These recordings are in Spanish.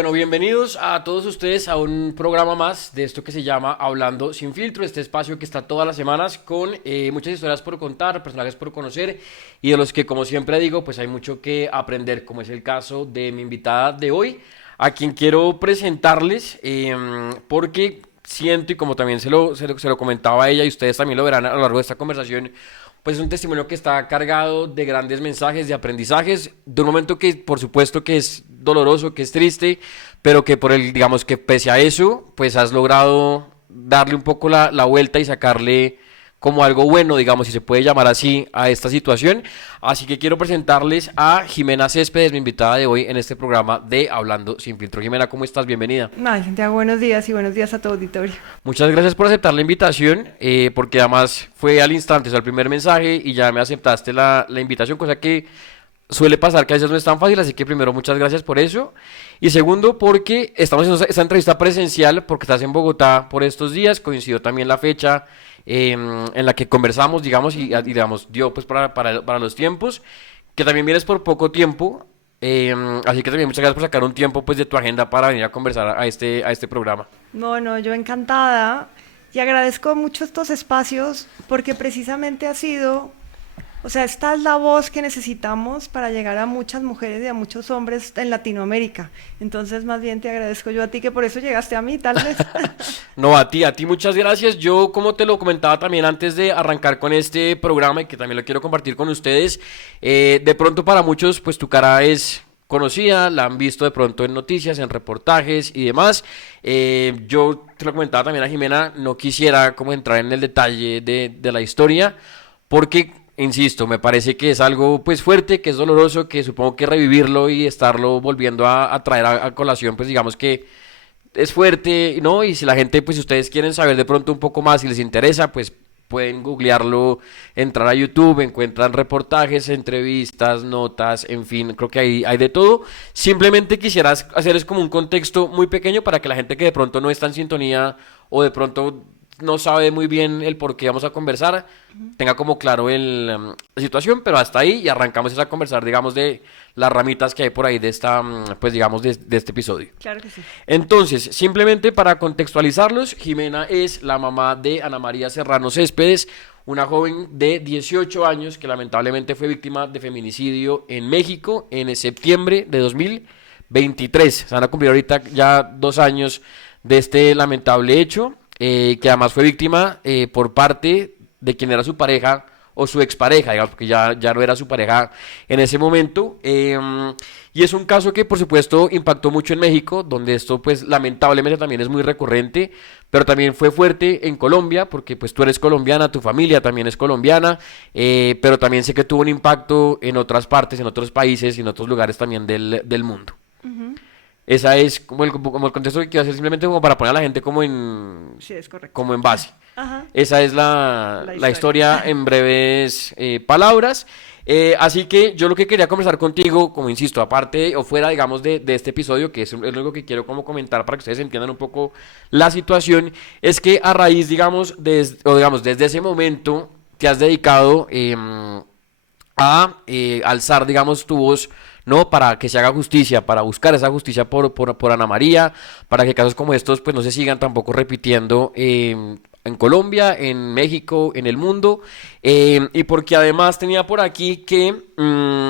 Bueno, bienvenidos a todos ustedes a un programa más de esto que se llama Hablando sin filtro, este espacio que está todas las semanas con muchas historias por contar, personajes por conocer y de los que, como siempre digo, pues hay mucho que aprender, como es el caso de mi invitada de hoy, a quien quiero presentarles porque siento, y como también se lo comentaba a ella y ustedes también lo verán a lo largo de esta conversación, pues es un testimonio que está cargado de grandes mensajes, de aprendizajes, de un momento que por supuesto que es doloroso, que es triste, pero que por el, digamos que pese a eso, pues has logrado darle un poco la vuelta y sacarle como algo bueno, digamos, si se puede llamar así, a esta situación. Así que quiero presentarles a Jimena Céspedes, mi invitada de hoy en este programa de Hablando Sin Filtro. Jimena, ¿cómo estás? Bienvenida. Ay, Santiago, buenos días y buenos días a tu auditorio. Muchas gracias por aceptar la invitación, porque además fue al instante, o sea, el primer mensaje y ya me aceptaste la invitación, cosa que suele pasar que a veces no es tan fácil, así que primero muchas gracias por eso. Y segundo, porque estamos haciendo esta entrevista presencial, porque estás en Bogotá por estos días, coincidió también la fecha en la que conversamos, digamos, y digamos, dio pues para los tiempos, que también vienes por poco tiempo, así que también muchas gracias por sacar un tiempo pues de tu agenda para venir a conversar a este programa. No, yo encantada y agradezco mucho estos espacios porque precisamente ha sido, o sea, esta es la voz que necesitamos para llegar a muchas mujeres y a muchos hombres en Latinoamérica. Entonces, más bien te agradezco yo a ti que por eso llegaste a mí, tal vez. No, a ti muchas gracias. Yo, como te lo comentaba también antes de arrancar con este programa y que también lo quiero compartir con ustedes, de pronto para muchos, pues tu cara es conocida, la han visto de pronto en noticias, en reportajes y demás. Yo te lo comentaba también a Jimena, no quisiera como entrar en el detalle de la historia, porque insisto, me parece que es algo pues fuerte, que es doloroso, que supongo que revivirlo y estarlo volviendo a traer a colación, pues digamos que es fuerte, ¿no? Y si la gente, pues si ustedes quieren saber de pronto un poco más, si les interesa, pues pueden googlearlo, entrar a YouTube, encuentran reportajes, entrevistas, notas, en fin, creo que hay de todo. Simplemente quisiera hacerles como un contexto muy pequeño para que la gente que de pronto no está en sintonía o de pronto no sabe muy bien el por qué vamos a conversar, tenga como claro la situación, pero hasta ahí y arrancamos a conversar, digamos, de las ramitas que hay por ahí de esta, pues digamos, de este episodio. Claro que sí. Entonces, simplemente para contextualizarlos, Jimena es la mamá de Ana María Serrano Céspedes, una joven de 18 años que lamentablemente fue víctima de feminicidio en México en septiembre de 2023. Se van a cumplir ahorita ya 2 años de este lamentable hecho, que además fue víctima por parte de quien era su pareja o su expareja, digamos, porque ya no era su pareja en ese momento. Y es un caso que por supuesto impactó mucho en México, donde esto pues lamentablemente también es muy recurrente, pero también fue fuerte en Colombia, porque pues tú eres colombiana, tu familia también es colombiana, pero también sé que tuvo un impacto en otras partes, en otros países y en otros lugares también del mundo. Ujú. Esa es como el contexto que quiero hacer, simplemente como para poner a la gente Sí, es correcto. como en base. Ajá, Esa es la la historia. historia en breves palabras. Así que yo lo que quería conversar contigo, como insisto, aparte o fuera, digamos, de este episodio, que es lo que quiero como comentar para que ustedes entiendan un poco la situación, es que a raíz, digamos, desde ese momento te has dedicado a alzar, digamos, tu voz, ¿no? Para que se haga justicia, para buscar esa justicia por Ana María, para que casos como estos pues no se sigan tampoco repitiendo en Colombia, en México, en el mundo, y porque además tenía por aquí que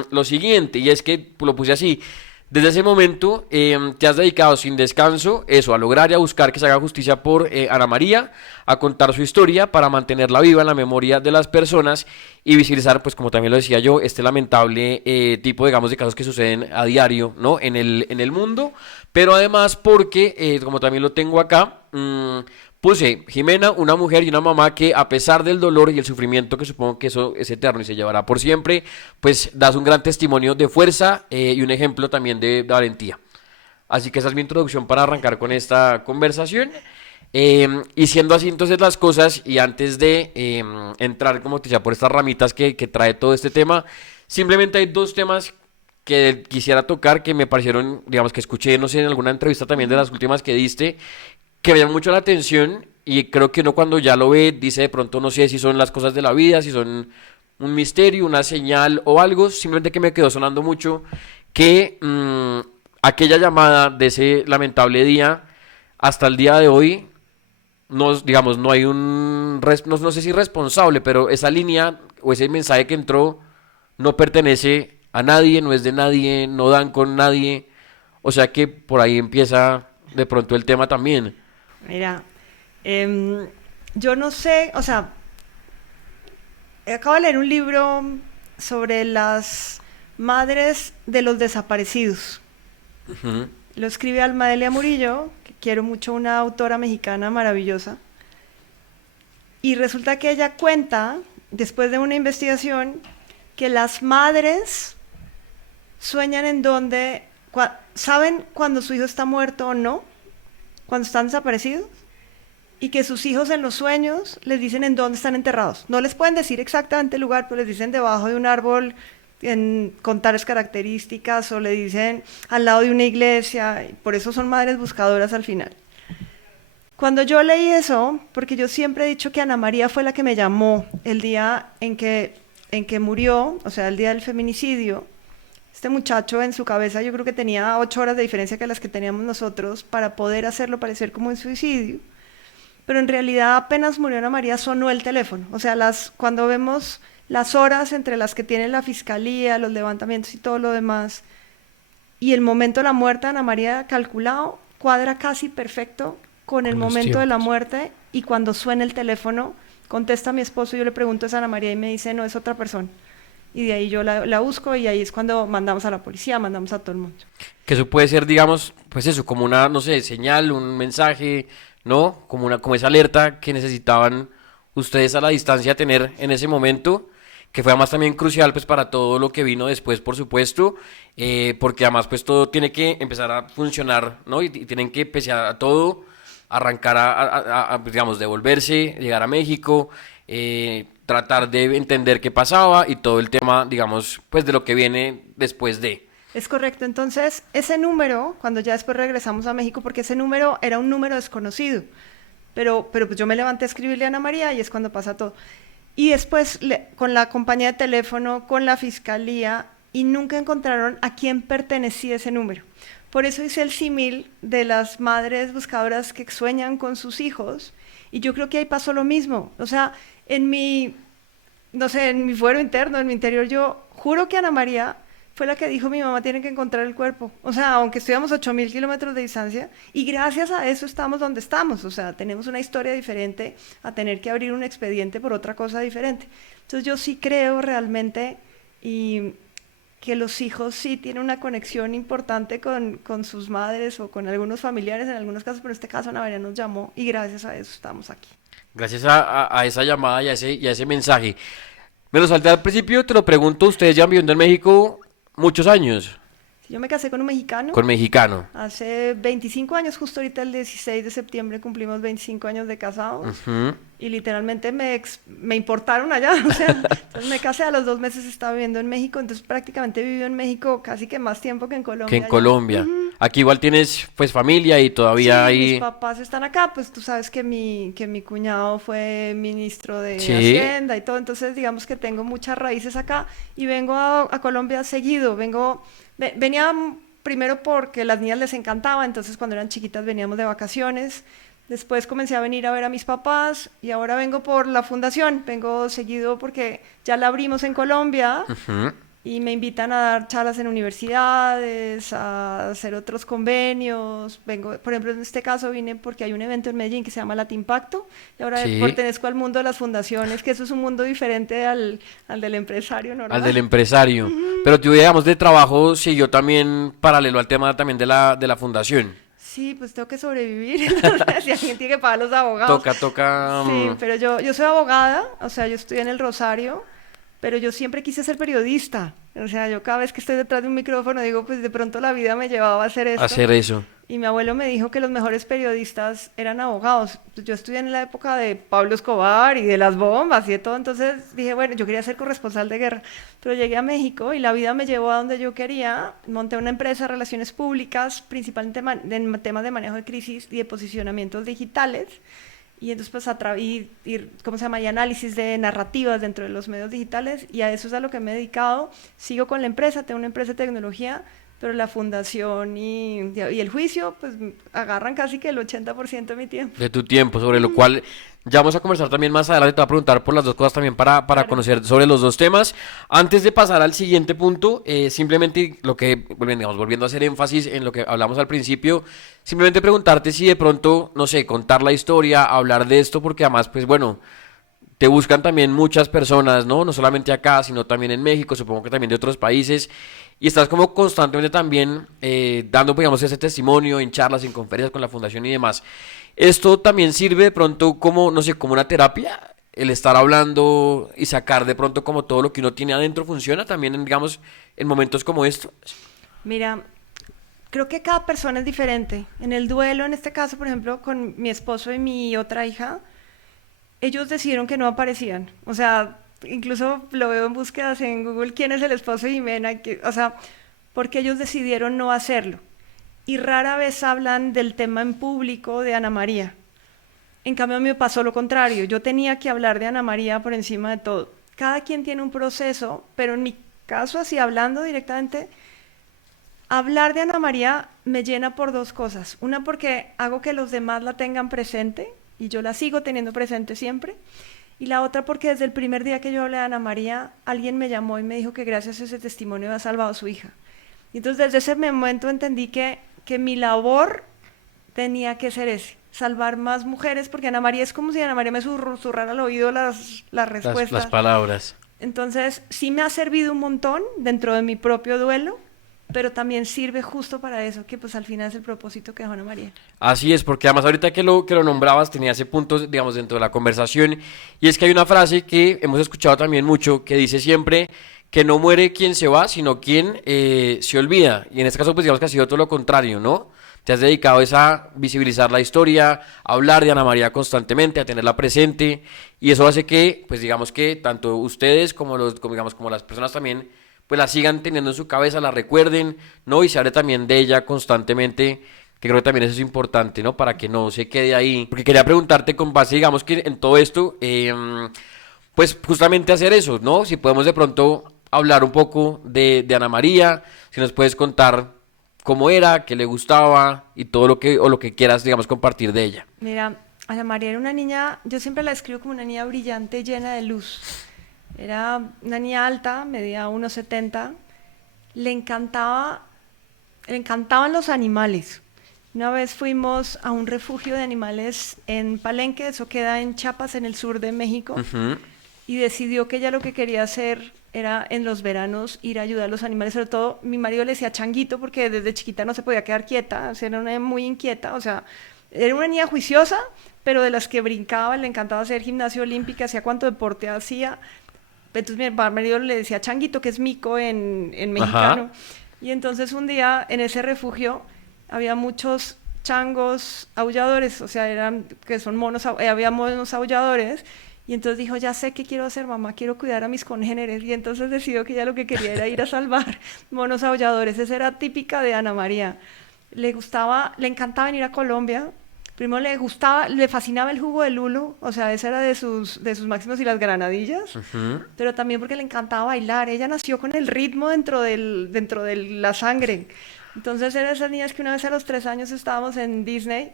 lo siguiente, y es que lo puse así. Desde ese momento te has dedicado sin descanso eso, a lograr y a buscar que se haga justicia por Ana María, a contar su historia para mantenerla viva en la memoria de las personas y visibilizar, pues como también lo decía yo, este lamentable tipo, digamos, de casos que suceden a diario, ¿no? En el mundo, pero además porque, como también lo tengo acá, puse Jimena, una mujer y una mamá que a pesar del dolor y el sufrimiento, que supongo que eso es eterno y se llevará por siempre, pues das un gran testimonio de fuerza y un ejemplo también de valentía. Así que esa es mi introducción para arrancar con esta conversación. Y siendo así entonces las cosas, y antes de entrar, como te decía, por estas ramitas que trae todo este tema, simplemente hay dos temas que quisiera tocar que me parecieron, digamos, que escuché, no sé, en alguna entrevista también de las últimas que diste, que me llama mucho la atención y creo que uno cuando ya lo ve dice de pronto no sé si son las cosas de la vida, si son un misterio, una señal o algo, simplemente que me quedó sonando mucho que aquella llamada de ese lamentable día, hasta el día de hoy, no, digamos, no hay no sé si responsable, pero esa línea o ese mensaje que entró no pertenece a nadie, no es de nadie, no dan con nadie, o sea que por ahí empieza de pronto el tema también. Mira, em, yo no sé, o sea, acabo de leer un libro sobre las madres de los desaparecidos. Ujú. Lo escribe Almadelia Murillo, que quiero mucho, una autora mexicana maravillosa. Y resulta que ella cuenta, después de una investigación, que las madres sueñan en donde, saben cuando su hijo está muerto o no, cuando están desaparecidos, y que sus hijos en los sueños les dicen en dónde están enterrados. No les pueden decir exactamente el lugar, pero les dicen debajo de un árbol con tales características, o le dicen al lado de una iglesia, y por eso son madres buscadoras al final. Cuando yo leí eso, porque yo siempre he dicho que Ana María fue la que me llamó el día en que murió, o sea, el día del feminicidio. Este muchacho en su cabeza yo creo que tenía 8 horas de diferencia que las que teníamos nosotros para poder hacerlo parecer como un suicidio. Pero en realidad apenas murió Ana María sonó el teléfono. O sea, cuando vemos las horas entre las que tiene la fiscalía, los levantamientos y todo lo demás, y el momento de la muerte de Ana María calculado, cuadra casi perfecto con el Con los momento de la tiempos. muerte, y cuando suena el teléfono, contesta mi esposo, yo le pregunto, ¿es Ana María? Y me dice, no, es otra persona. Y de ahí yo la busco, y ahí es cuando mandamos a la policía, mandamos a todo el mundo. Que eso puede ser, digamos, pues eso, como una, no sé, señal, un mensaje, ¿no? Como esa alerta que necesitaban ustedes a la distancia tener en ese momento, que fue además también crucial pues para todo lo que vino después, por supuesto, porque además pues todo tiene que empezar a funcionar, ¿no? Y tienen que, pese a todo, arrancar pues, digamos, devolverse, llegar a México, tratar de entender qué pasaba y todo el tema, digamos, pues de lo que viene después de. Es correcto, entonces ese número, cuando ya después regresamos a México, porque ese número era un número desconocido, pero pues yo me levanté a escribirle a Ana María y es cuando pasa todo. Y después con la compañía de teléfono, con la fiscalía, y nunca encontraron a quién pertenecía ese número. Por eso hice el símil de las madres buscadoras que sueñan con sus hijos, y yo creo que ahí pasó lo mismo. O sea, no sé, en mi fuero interno, en mi interior, yo juro que Ana María fue la que dijo, mi mamá tiene que encontrar el cuerpo. O sea, aunque estuviéramos 8.000 kilómetros de distancia, y gracias a eso estamos donde estamos. O sea, tenemos una historia diferente a tener que abrir un expediente por otra cosa diferente. Entonces yo sí creo realmente y que los hijos sí tienen una conexión importante con sus madres o con algunos familiares en algunos casos, pero en este caso Ana María nos llamó y gracias a eso estamos aquí. Gracias a esa llamada y a ese mensaje. Me lo salté al principio, te lo pregunto, ustedes ya han viviendo en México muchos años, Yo me casé con un mexicano con mexicano. hace 25 años, justo ahorita el 16 de septiembre cumplimos 25 años de casados. Ujú. Y literalmente me importaron allá, o sea, entonces me casé, a los 2 meses estaba viviendo en México, entonces prácticamente vivió en México casi que más tiempo que en Que en Colombia ya. Colombia. Aquí igual tienes pues familia y todavía Sí, mis hay... papás están acá, pues tú sabes que mi cuñado fue ministro de Sí, Hacienda y todo, entonces digamos que tengo muchas raíces acá y vengo a Colombia seguido, venía primero porque las niñas les encantaba, entonces cuando eran chiquitas veníamos de vacaciones, después comencé a venir a ver a mis papás y ahora vengo por la fundación, vengo seguido porque ya la abrimos en Colombia ujú. y me invitan a dar charlas en universidades, a hacer otros convenios. Vengo, por ejemplo, en este caso vine porque hay un evento en Medellín que se llama Latimpacto y ahora Sí, pertenezco al mundo de las fundaciones, que eso es un mundo diferente al del empresario al del normal. empresario. Pero tu digamos de trabajo siguió también paralelo al tema también de la fundación. Sí, pues tengo que sobrevivir, entonces si alguien tiene que pagar los abogados. Toca... Sí, pero yo soy abogada, o sea, yo estudié en el Rosario, pero yo siempre quise ser periodista. O sea, yo cada vez que estoy detrás de un micrófono digo, pues de pronto la vida me llevaba a hacer esto. hacer eso. Y mi abuelo me dijo que los mejores periodistas eran abogados. Pues yo estudié en la época de Pablo Escobar y de las bombas y de todo, entonces dije, bueno, yo quería ser corresponsal de guerra. Pero llegué a México y la vida me llevó a donde yo quería. Monté una empresa de relaciones públicas, principalmente en temas de manejo de crisis y de posicionamientos digitales. Y entonces pues ¿cómo se llama? Y análisis de narrativas dentro de los medios digitales, y a eso es a lo que me he dedicado. Sigo con la empresa, tengo una empresa de tecnología, pero la fundación y el juicio, pues agarran casi que el 80% de mi tiempo. De tu tiempo, sobre lo cual ya vamos a conversar también más adelante. Te voy a preguntar por las dos cosas también para Claro. conocer sobre los dos temas. Antes de pasar al siguiente punto, simplemente lo que, digamos, volviendo a hacer énfasis en lo que hablamos al principio, simplemente preguntarte si de pronto, no sé, contar la historia, hablar de esto, porque además, pues bueno, te buscan también muchas personas, ¿no? No solamente acá, sino también en México, supongo que también de otros países. Y estás como constantemente también dando, pues, digamos, ese testimonio en charlas, en conferencias con la fundación y demás. Esto también sirve de pronto como, no sé, como una terapia. El estar hablando y sacar de pronto como todo lo que uno tiene adentro funciona también, digamos, en momentos como estos. Mira, creo que cada persona es diferente. En el duelo, en este caso, por ejemplo, con mi esposo y mi otra hija, ellos decidieron que no aparecían. O sea, incluso lo veo en búsquedas en Google, ¿quién es el esposo de Jimena? O sea, porque ellos decidieron no hacerlo. Y rara vez hablan del tema en público de Ana María. En cambio, a mí me pasó lo contrario. Yo tenía que hablar de Ana María por encima de todo. Cada quien tiene un proceso, pero en mi caso, así hablando directamente, hablar de Ana María me llena por dos cosas. Una, porque hago que los demás la tengan presente y yo la sigo teniendo presente siempre. Y la otra, porque desde el primer día que yo hablé de Ana María, alguien me llamó y me dijo que gracias a ese testimonio había salvado a su hija. Y entonces desde ese momento entendí que mi labor tenía que ser ese, salvar más mujeres, porque Ana María es como si Ana María me susurrara al oído las Las respuestas. palabras. Entonces sí me ha servido un montón dentro de mi propio duelo, pero también sirve justo para eso, que pues al final es el propósito que dejó Ana María. Así es, porque además ahorita que lo nombrabas tenía ese punto, digamos, dentro de la conversación, y es que hay una frase que hemos escuchado también mucho, que dice siempre que no muere quien se va, sino quien se olvida, y en este caso pues digamos que ha sido todo lo contrario, ¿no? Te has dedicado es a visibilizar la historia, a hablar de Ana María constantemente, a tenerla presente, y eso hace que, pues digamos que tanto ustedes como las personas también pues la sigan teniendo en su cabeza, la recuerden, ¿no? Y se hable también de ella constantemente, que creo que también eso es importante, ¿no? Para que no se quede ahí. Porque quería preguntarte con base, digamos que en todo esto, pues justamente hacer eso, ¿no? Si podemos de pronto hablar un poco de Ana María, si nos puedes contar cómo era, qué le gustaba y todo lo que quieras, digamos, compartir de ella. Mira, Ana María era una niña, yo siempre la describo como una niña brillante, llena de luz. Era una niña alta, medía 1,70. Le encantaba, le encantaban los animales. Una vez fuimos a un refugio de animales en Palenque, eso queda en Chiapas, en el sur de México, Ujú. y decidió que ella lo que quería hacer era en los veranos ir a ayudar a los animales, sobre todo mi marido le decía changuito porque desde chiquita no se podía quedar quieta, o sea, era una niña muy inquieta, o sea, era una niña juiciosa, pero de las que brincaba, le encantaba hacer gimnasia olímpica, hacía cuánto deporte hacía. Entonces mi marido le decía changuito, que es mico en Ajá. mexicano. Y entonces un día en ese refugio había muchos changos aulladores, o sea, eran que son monos, había monos aulladores. Y entonces dijo, ya sé qué quiero hacer, mamá, quiero cuidar a mis congéneres. Y entonces decidió que ella lo que quería era ir a salvar monos aulladores. Esa era típica de Ana María. Le gustaba, le encantaba venir a Colombia. Primero le gustaba, le fascinaba el jugo de lulo, o sea, ese era de sus máximos, y las granadillas, Ujú. pero también porque le encantaba bailar. Ella nació con el ritmo dentro de la sangre. Entonces era de esas niñas que una vez a los 3 años estábamos en Disney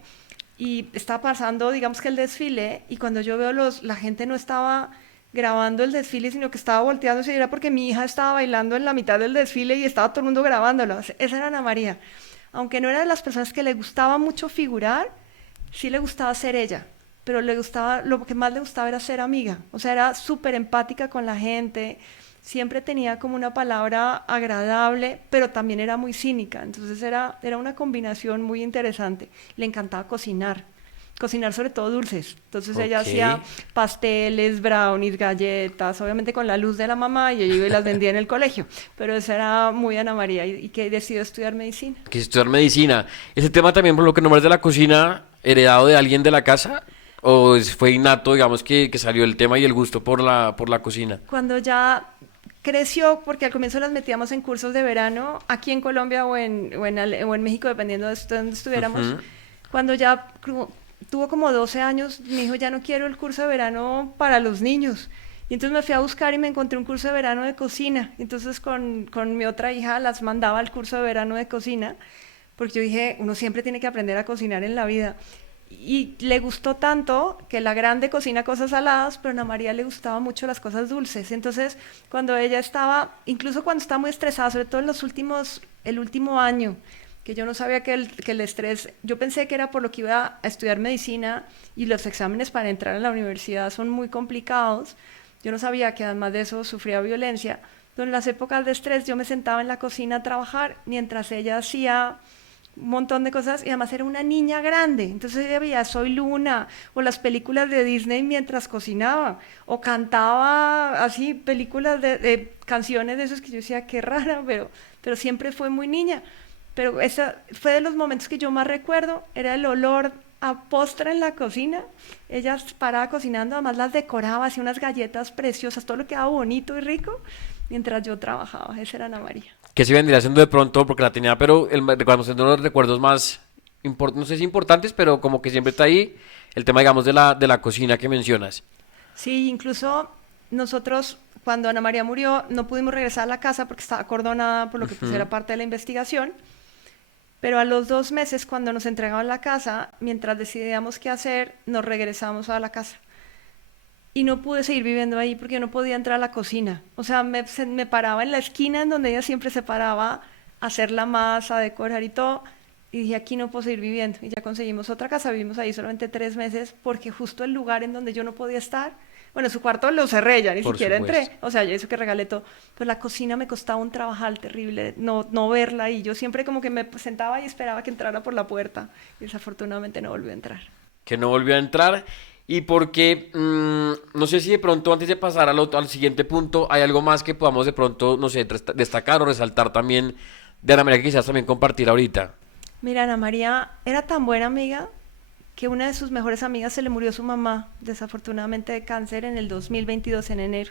y estaba pasando, digamos que el desfile, y cuando yo veo la gente no estaba grabando el desfile, sino que estaba volteándose, y era porque mi hija estaba bailando en la mitad del desfile y estaba todo el mundo grabándolo. Esa era Ana María. Aunque no era de las personas que le gustaba mucho figurar, sí le gustaba ser ella, pero le gustaba, lo que más le gustaba era ser amiga, o sea, era súper empática con la gente, siempre tenía como una palabra agradable, pero también era muy cínica, entonces era una combinación muy interesante. Le encantaba cocinar sobre todo dulces, entonces ella Ok. hacía pasteles, brownies, galletas, obviamente con la luz de la mamá, y ella iba y las vendía en el colegio, pero eso era muy Ana María, y que decidió estudiar medicina. Quise estudiar medicina. ¿Ese tema también, por lo que nombras de la cocina, heredado de alguien de la casa? ¿O fue innato, digamos, que salió el tema y el gusto por la cocina? Cuando ya creció, porque al comienzo las metíamos en cursos de verano, aquí en Colombia o en México, dependiendo de donde estuviéramos, Ujú. cuando tuvo como 12 años, me dijo, ya no quiero el curso de verano para los niños. Y entonces me fui a buscar y me encontré un curso de verano de cocina. Entonces con mi otra hija las mandaba al curso de verano de cocina, porque yo dije, uno siempre tiene que aprender a cocinar en la vida. Y le gustó tanto que la grande cocina cosas saladas, pero a Ana María le gustaban mucho las cosas dulces. Entonces, cuando ella estaba, incluso cuando estaba muy estresada, sobre todo en el último año, que yo no sabía que el estrés, yo pensé que era por lo que iba a estudiar medicina y los exámenes para entrar a la universidad son muy complicados. Yo no sabía que además de eso sufría violencia. Entonces, en las épocas de estrés yo me sentaba en la cocina a trabajar mientras ella hacía un montón de cosas y además era una niña grande, entonces ella veía Soy Luna o las películas de Disney mientras cocinaba o cantaba así películas de canciones de esos que yo decía qué rara, pero siempre fue muy niña. Pero esa fue de los momentos que yo más recuerdo, era el olor a postre en la cocina. Ella paraba cocinando, además las decoraba, hacía unas galletas preciosas, todo lo que quedaba bonito y rico mientras yo trabajaba. Esa era Ana María. Que se vendría haciendo de pronto, porque la tenía, pero recordamos uno de los recuerdos más, no sé si importantes, pero como que siempre está ahí, el tema, digamos, de la cocina que mencionas. Sí, incluso nosotros, cuando Ana María murió, no pudimos regresar a la casa porque estaba acordonada por lo que pues Ujú. era parte de la investigación, pero a los 2 meses, cuando nos entregaban la casa, mientras decidíamos qué hacer, nos regresamos a la casa. Y no pude seguir viviendo ahí porque yo no podía entrar a la cocina. O sea, me paraba en la esquina en donde ella siempre se paraba a hacer la masa, a decorar y todo. Y dije, aquí no puedo seguir viviendo. Y ya conseguimos otra casa, vivimos ahí solamente 3 meses porque justo el lugar en donde yo no podía estar, bueno, su cuarto lo cerré, ya ni Por siquiera supuesto. entré. O sea, yo eso que regalé todo. Pero la cocina me costaba un trabajal terrible, no verla. Y yo siempre como que me sentaba y esperaba que entrara por la puerta. Y desafortunadamente no volvió a entrar. Que no volvió a entrar. Y porque, no sé si de pronto antes de pasar al siguiente punto, hay algo más que podamos de pronto, no sé, destacar o resaltar también de Ana María que quizás también compartir ahorita. Mira, Ana María era tan buena amiga que una de sus mejores amigas se le murió su mamá, desafortunadamente de cáncer, en el 2022, en enero.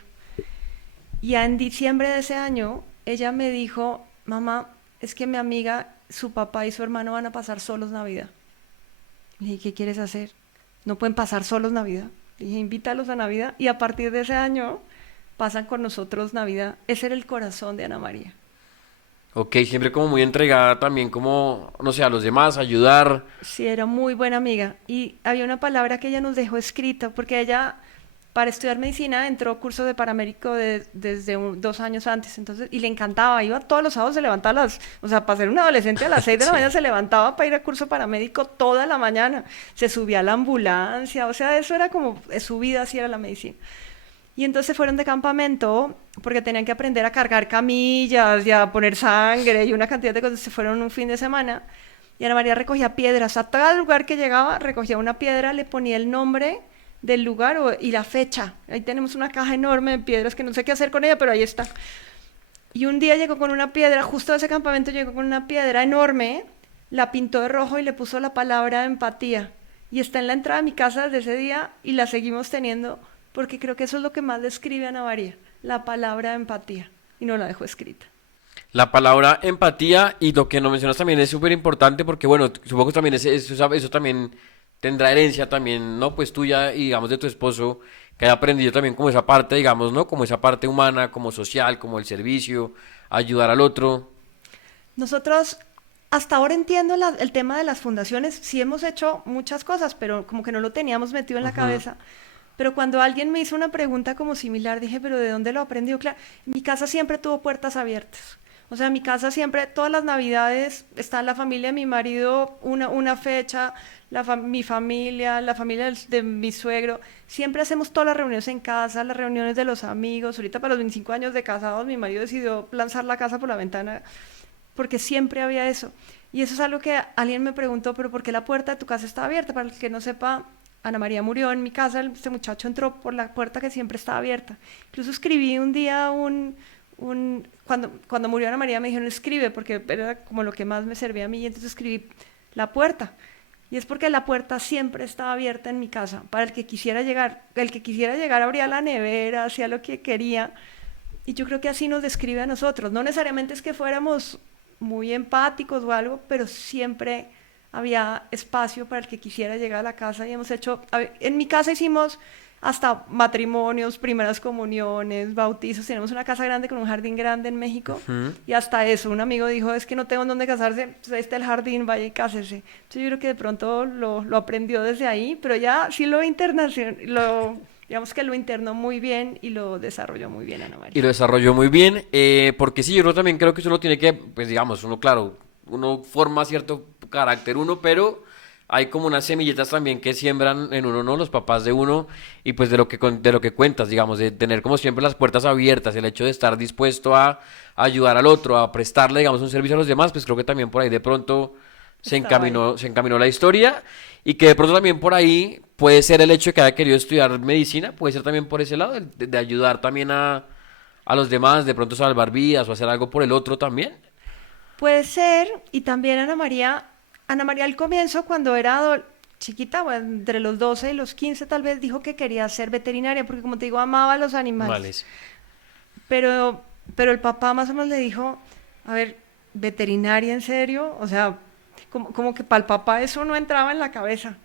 Y ya en diciembre de ese año, ella me dijo, mamá, es que mi amiga, su papá y su hermano van a pasar solos Navidad. Le dije, ¿qué quieres hacer? No pueden pasar solos Navidad. Le dije, invítalos a Navidad. Y a partir de ese año, pasan con nosotros Navidad. Ese era el corazón de Ana María. Ok, siempre como muy entregada también como, no sé, a los demás, ayudar. Sí, era muy buena amiga. Y había una palabra que ella nos dejó escrita, porque ella, para estudiar medicina, entró a curso de paramédico desde 2 años antes. Entonces, y le encantaba, iba todos los sábados, se levantaba o sea, para ser un adolescente a las 6 de la Sí. mañana se levantaba para ir a curso paramédico toda la mañana. Se subía a la ambulancia, o sea, eso era como, su vida así era la medicina. Y entonces fueron de campamento porque tenían que aprender a cargar camillas y a poner sangre y una cantidad de cosas. Se fueron un fin de semana y Ana María recogía piedras. A todo lugar que llegaba recogía una piedra, le ponía el nombre del lugar y la fecha. Ahí tenemos una caja enorme de piedras que no sé qué hacer con ella, pero ahí está. Y un día llegó con una piedra, justo a ese campamento llegó con una piedra enorme, la pintó de rojo y le puso la palabra empatía. Y está en la entrada de mi casa desde ese día y la seguimos teniendo porque creo que eso es lo que más describe a Ana María, la palabra empatía. Y no la dejó escrita. La palabra empatía y lo que no mencionas también es súper importante porque, bueno, supongo que también eso también tendrá herencia también, ¿no? Pues tuya y, digamos, de tu esposo, que haya aprendido también como esa parte, digamos, ¿no? Como esa parte humana, como social, como el servicio, ayudar al otro. Nosotros hasta ahora entiendo el tema de las fundaciones, sí hemos hecho muchas cosas, pero como que no lo teníamos metido en la Ujú. cabeza. Pero cuando alguien me hizo una pregunta como similar, dije, pero ¿de dónde lo aprendió? Claro, mi casa siempre tuvo puertas abiertas. O sea, mi casa siempre, todas las navidades, está la familia de mi marido, una fecha, mi familia, la familia de mi suegro. Siempre hacemos todas las reuniones en casa, las reuniones de los amigos. Ahorita para los 25 años de casados, mi marido decidió lanzar la casa por la ventana porque siempre había eso. Y eso es algo que alguien me preguntó, pero ¿por qué la puerta de tu casa está abierta? Para el que no sepa, Ana María murió en mi casa, este muchacho entró por la puerta que siempre estaba abierta. Incluso escribí un día cuando murió Ana María me dijeron escribe, porque era como lo que más me servía a mí, y entonces escribí la puerta. Y es porque la puerta siempre estaba abierta en mi casa, para el que quisiera llegar abría la nevera, hacía lo que quería, y yo creo que así nos describe a nosotros. No necesariamente es que fuéramos muy empáticos o algo, pero siempre había espacio para el que quisiera llegar a la casa y hemos hecho, en mi casa hicimos hasta matrimonios, primeras comuniones, bautizos, tenemos una casa grande con un jardín grande en México Ujú. y hasta eso, un amigo dijo, es que no tengo en dónde casarse, pues ahí está el jardín, vaya y cásese. Entonces yo creo que de pronto lo aprendió desde ahí, pero ya sí digamos que lo internó muy bien y lo desarrolló muy bien Ana Y María. lo desarrolló muy bien, porque sí, yo también creo que uno tiene que, pues digamos, uno, claro, uno forma cierto carácter uno, pero hay como unas semilletas también que siembran en uno, ¿no? Los papás de uno, y pues de lo que cuentas, digamos, de tener como siempre las puertas abiertas, el hecho de estar dispuesto a ayudar al otro, a prestarle, digamos, un servicio a los demás, pues creo que también por ahí de pronto Estaba ahí. se encaminó la historia, y que de pronto también por ahí puede ser el hecho de que haya querido estudiar medicina, puede ser también por ese lado, de ayudar también a los demás, de pronto salvar vidas o hacer algo por el otro también. Puede ser, y también Ana María al comienzo, cuando era chiquita, bueno, entre los 12 y los 15 tal vez, dijo que quería ser veterinaria, porque como te digo, amaba a los animales. Vales. Pero, pero el papá más o menos le dijo, a ver, veterinaria en serio, o sea, como que para el papá eso no entraba en la cabeza.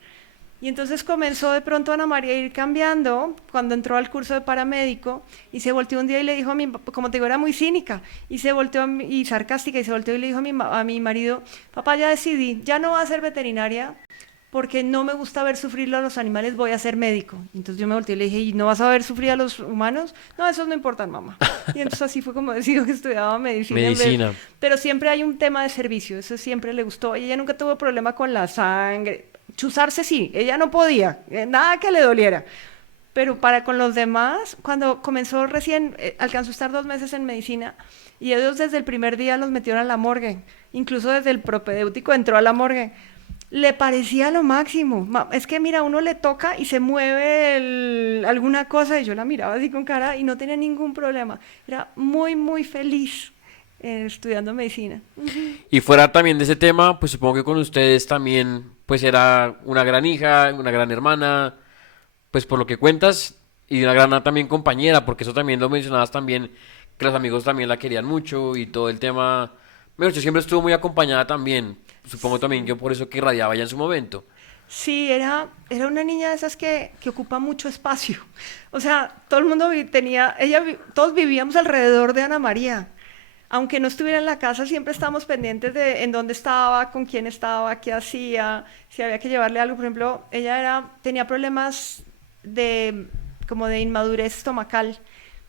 Y entonces comenzó de pronto Ana María a ir cambiando cuando entró al curso de paramédico y se volteó un día y le dijo a como te digo, era muy cínica y se volteó y sarcástica y se volteó y le dijo a mi marido, papá, ya decidí, ya no voy a ser veterinaria porque no me gusta ver sufrir a los animales, voy a ser médico. Entonces yo me volteé y le dije, ¿y no vas a ver sufrir a los humanos? No, esos no importan, mamá. Y entonces así fue como decidió que estudiaba medicina en vez. Medicina. Pero siempre hay un tema de servicio, eso siempre le gustó. Y ella nunca tuvo problema con la sangre. Chuzarse sí, ella no podía, nada que le doliera. Pero para con los demás, cuando comenzó recién, alcanzó a estar 2 meses en medicina y ellos desde el primer día los metieron a la morgue. Incluso desde el propedéutico entró a la morgue. Le parecía lo máximo. Es que mira, uno le toca y se mueve alguna cosa y yo la miraba así con cara y no tenía ningún problema. Era muy, muy feliz estudiando medicina. Y fuera también de ese tema, pues supongo que con ustedes también, pues era una gran hija, una gran hermana, pues por lo que cuentas, y una gran también compañera, porque eso también lo mencionabas también, que los amigos también la querían mucho y todo el tema. Mejor dicho, siempre estuvo muy acompañada también. Supongo también que por eso que irradiaba ya en su momento. Sí, era una niña de esas que ocupa mucho espacio. O sea, todo el mundo tenía, todos vivíamos alrededor de Ana María. Aunque no estuviera en la casa, siempre estábamos pendientes de en dónde estaba, con quién estaba, qué hacía, si había que llevarle algo. Por ejemplo, tenía problemas de, como de inmadurez estomacal.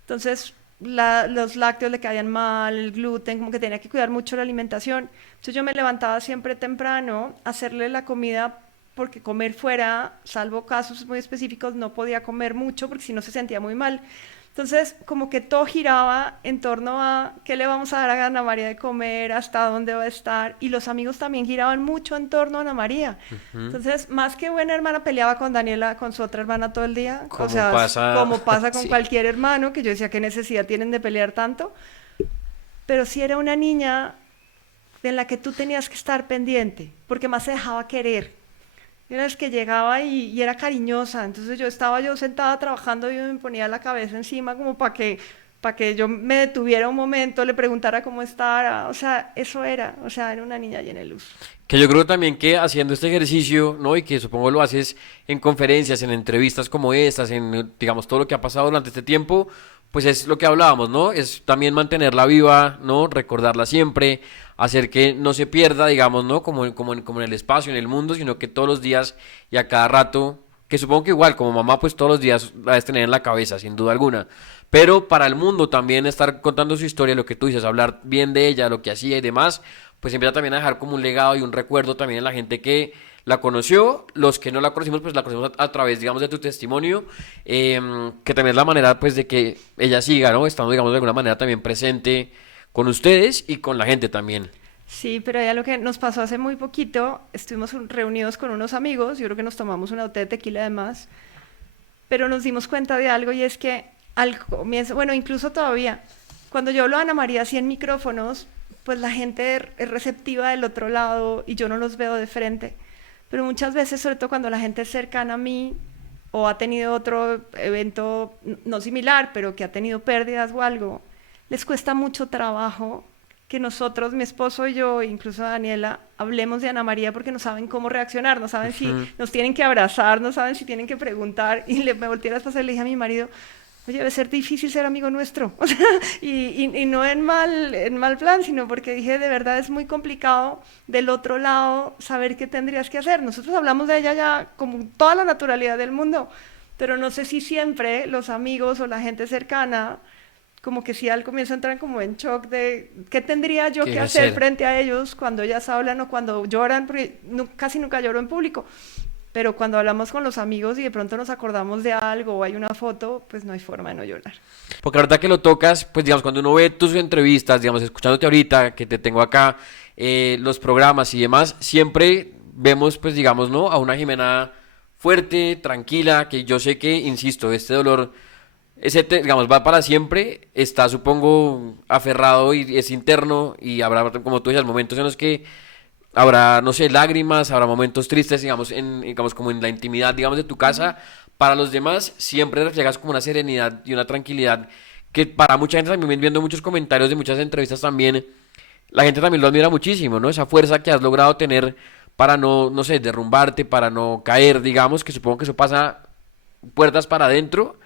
Entonces, los lácteos le caían mal, el gluten, como que tenía que cuidar mucho la alimentación. Entonces yo me levantaba siempre temprano a hacerle la comida porque comer fuera, salvo casos muy específicos, no podía comer mucho porque si no se sentía muy mal. Entonces, como que todo giraba en torno a qué le vamos a dar a Ana María de comer, hasta dónde va a estar, y los amigos también giraban mucho en torno a Ana María. Ujú. Entonces, más que buena hermana, peleaba con Daniela, con su otra hermana todo el día, o Como sea, pasa, como pasa con sí. cualquier hermano, que yo decía, ¿qué necesidad tienen de pelear tanto? Pero sí era una niña en la que tú tenías que estar pendiente, porque más se dejaba querer. Era el que llegaba y era cariñosa, entonces yo sentada trabajando y me ponía la cabeza encima como para que yo me detuviera un momento, le preguntara cómo estaba, o sea, eso era, o sea, era una niña llena de luz. Que yo creo también que haciendo este ejercicio, ¿no? Y que supongo lo haces en conferencias, en entrevistas como estas, en, digamos, todo lo que ha pasado durante este tiempo, pues es lo que hablábamos, ¿no? Es también mantenerla viva, ¿no? Recordarla siempre, hacer que no se pierda, digamos, ¿no? Como en el espacio, en el mundo, sino que todos los días y a cada rato, que supongo que igual, como mamá, pues todos los días la debes tener en la cabeza, sin duda alguna. Pero para el mundo también estar contando su historia, lo que tú dices, hablar bien de ella, lo que hacía y demás, pues empieza también a dejar como un legado y un recuerdo también en la gente que la conoció, los que no la conocimos, pues la conocemos a través, digamos, de tu testimonio, que también es la manera, pues, de que ella siga, ¿no? Estando, digamos, de alguna manera también presente con ustedes y con la gente también. Sí, pero ya lo que nos pasó hace muy poquito, estuvimos reunidos con unos amigos, yo creo que nos tomamos una botella de tequila además, pero nos dimos cuenta de algo y es que al comienzo, bueno, incluso todavía, cuando yo hablo a Ana María así en micrófonos, pues la gente es receptiva del otro lado y yo no los veo de frente. Pero muchas veces, sobre todo cuando la gente es cercana a mí o ha tenido otro evento no similar, pero que ha tenido pérdidas o algo, les cuesta mucho trabajo que nosotros, mi esposo y yo, incluso Daniela, hablemos de Ana María porque no saben cómo reaccionar, no saben si nos tienen que abrazar, no saben si tienen que preguntar. Y me volteé a las pasas y le dije a mi marido, oye, debe ser difícil ser amigo nuestro. O sea, y no en mal plan, sino porque dije, de verdad es muy complicado del otro lado saber qué tendrías que hacer. Nosotros hablamos de ella ya como toda la naturalidad del mundo, pero no sé si siempre los amigos o la gente cercana como que sí al comienzo entran como en shock de qué tendría yo ¿Qué que hacer frente a ellos cuando ellas hablan o cuando lloran, porque casi nunca lloro en público, pero cuando hablamos con los amigos y de pronto nos acordamos de algo o hay una foto, pues no hay forma de no llorar. Porque ahorita que lo tocas, pues digamos, cuando uno ve tus entrevistas, digamos, escuchándote ahorita, que te tengo acá, los programas y demás, siempre vemos, pues digamos, ¿no? A una Jimena fuerte, tranquila, que yo sé que, insisto, este dolor, digamos, va para siempre, está, supongo, aferrado y es interno y habrá, como tú decías, momentos en los que habrá, no sé, lágrimas, habrá momentos tristes, digamos, digamos, como en la intimidad, digamos, de tu casa. Para los demás, siempre reflejas como una serenidad y una tranquilidad que para mucha gente también, viendo muchos comentarios de muchas entrevistas también, la gente también lo admira muchísimo, ¿no? Esa fuerza que has logrado tener para no sé, derrumbarte, para no caer, digamos, que supongo que eso pasa puertas para adentro,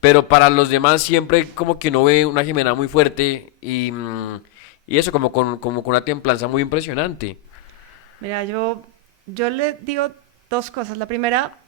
pero para los demás siempre como que uno ve una Jimena muy fuerte y eso, como con una templanza muy impresionante. Mira, yo le digo dos cosas. La primera,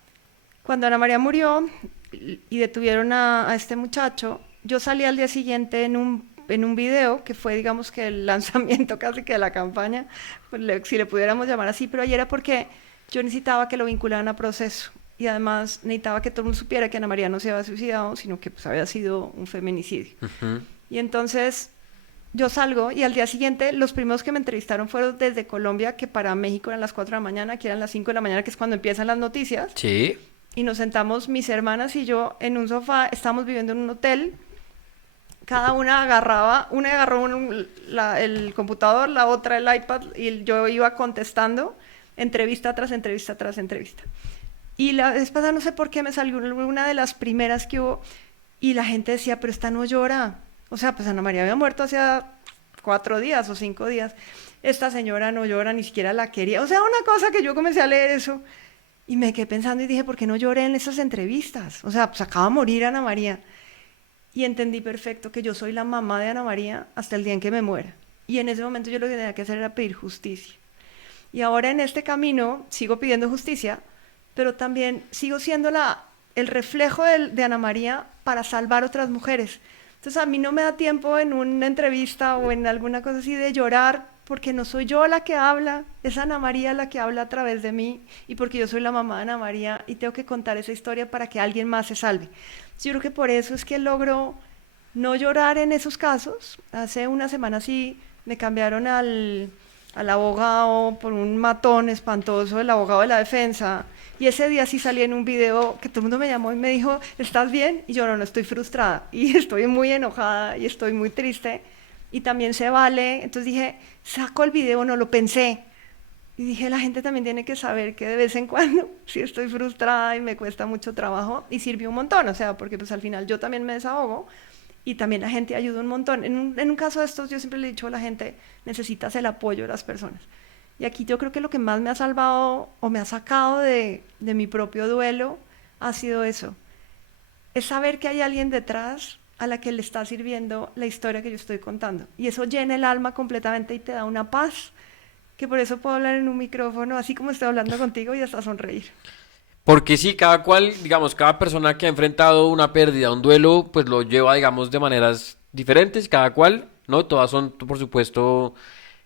cuando Ana María murió y detuvieron a este muchacho, yo salí al día siguiente en un video que fue, digamos, que el lanzamiento casi que de la campaña, pues si le pudiéramos llamar así, pero ahí era porque yo necesitaba que lo vincularan a proceso y además necesitaba que todo el mundo supiera que Ana María no se había suicidado, sino que pues había sido un feminicidio. Ujú. Y entonces yo salgo y al día siguiente los primeros que me entrevistaron fueron desde Colombia, que para México eran las 4 de la mañana, aquí eran las 5 de la mañana, que es cuando empiezan las noticias. Sí. Y nos sentamos mis hermanas y yo en un sofá, estábamos viviendo en un hotel, cada una agarraba, una agarró el computador, la otra el iPad y yo iba contestando entrevista tras entrevista tras entrevista. Y la vez pasada no sé por qué me salió una de las primeras que hubo y la gente decía, pero esta no llora. O sea, pues Ana María había muerto hace 4 días o 5 días. Esta señora no llora, ni siquiera la quería. O sea, una cosa que yo comencé a leer eso y me quedé pensando y dije, ¿por qué no lloré en esas entrevistas? O sea, pues acaba de morir Ana María. Y entendí perfecto que yo soy la mamá de Ana María hasta el día en que me muera. Y en ese momento yo lo que tenía que hacer era pedir justicia. Y ahora en este camino sigo pidiendo justicia, pero también sigo siendo el reflejo de Ana María para salvar otras mujeres. Entonces a mí no me da tiempo en una entrevista o en alguna cosa así de llorar, porque no soy yo la que habla, es Ana María la que habla a través de mí y porque yo soy la mamá de Ana María y tengo que contar esa historia para que alguien más se salve. Yo creo que por eso es que logro no llorar en esos casos. Hace una semana sí me cambiaron al abogado por un matón espantoso, el abogado de la defensa. Y ese día sí salí en un video que todo el mundo me llamó y me dijo, ¿estás bien? Y yo no, estoy frustrada y estoy muy enojada y estoy muy triste. Y también se vale. Entonces dije, saco el video, no lo pensé. Y dije, la gente también tiene que saber que de vez en cuando sí estoy frustrada y me cuesta mucho trabajo y sirvió un montón, o sea, porque pues al final yo también me desahogo y también la gente ayuda un montón. En un caso de estos yo siempre le he dicho a la gente, necesitas el apoyo de las personas. Y aquí yo creo que lo que más me ha salvado o me ha sacado de mi propio duelo ha sido eso. Es saber que hay alguien detrás a la que le está sirviendo la historia que yo estoy contando. Y eso llena el alma completamente y te da una paz que por eso puedo hablar en un micrófono, así como estoy hablando contigo y hasta sonreír. Porque sí, cada cual, digamos, cada persona que ha enfrentado una pérdida, un duelo, pues lo lleva, digamos, de maneras diferentes, cada cual, ¿no? Todas son, por supuesto,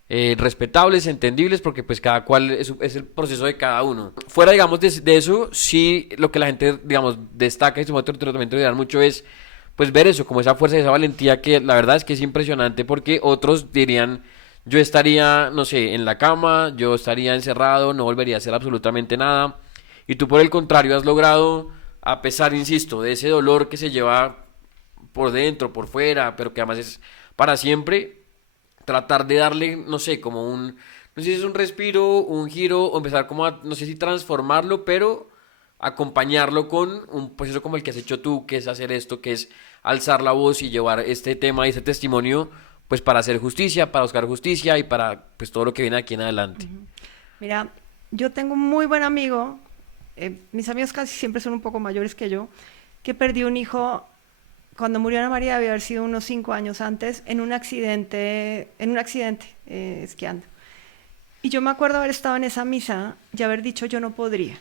respetables, entendibles, porque pues cada cual es el proceso de cada uno. Fuera, digamos, de eso, sí, lo que la gente, digamos, destaca y su momento también te dirán mucho es, pues ver eso, como esa fuerza y esa valentía que la verdad es que es impresionante, porque otros dirían, yo estaría, no sé, en la cama, yo estaría encerrado, no volvería a hacer absolutamente nada. Y tú por el contrario has logrado, a pesar, insisto, de ese dolor que se lleva por dentro, por fuera, pero que además es para siempre, tratar de darle, no sé, como no sé si es un respiro, un giro, o empezar como a, no sé si transformarlo, pero acompañarlo con un proceso como el que has hecho tú, que es hacer esto, que es alzar la voz y llevar este tema y este testimonio pues para hacer justicia, para buscar justicia y para pues todo lo que viene aquí en adelante. Mira, yo tengo un muy buen amigo, mis amigos casi siempre son un poco mayores que yo, que perdió un hijo cuando murió Ana María, debía haber sido unos 5 años antes, en un accidente esquiando. Y yo me acuerdo haber estado en esa misa y haber dicho yo no podría.